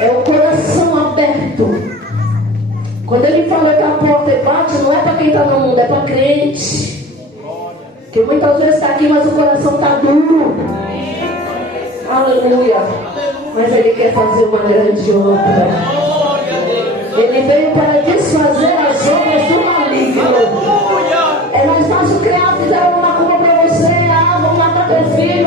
é o coração aberto. Quando Ele fala que a porta e bate, não é para quem está no mundo, é para crente. Que muitas vezes está aqui, mas o coração está duro. Aleluia. Mas Ele quer fazer uma grande obra. Ele veio para desfazer as obras do maligno. É mais fácil criar, fizeram uma cura para você. Vamos matar teu filho.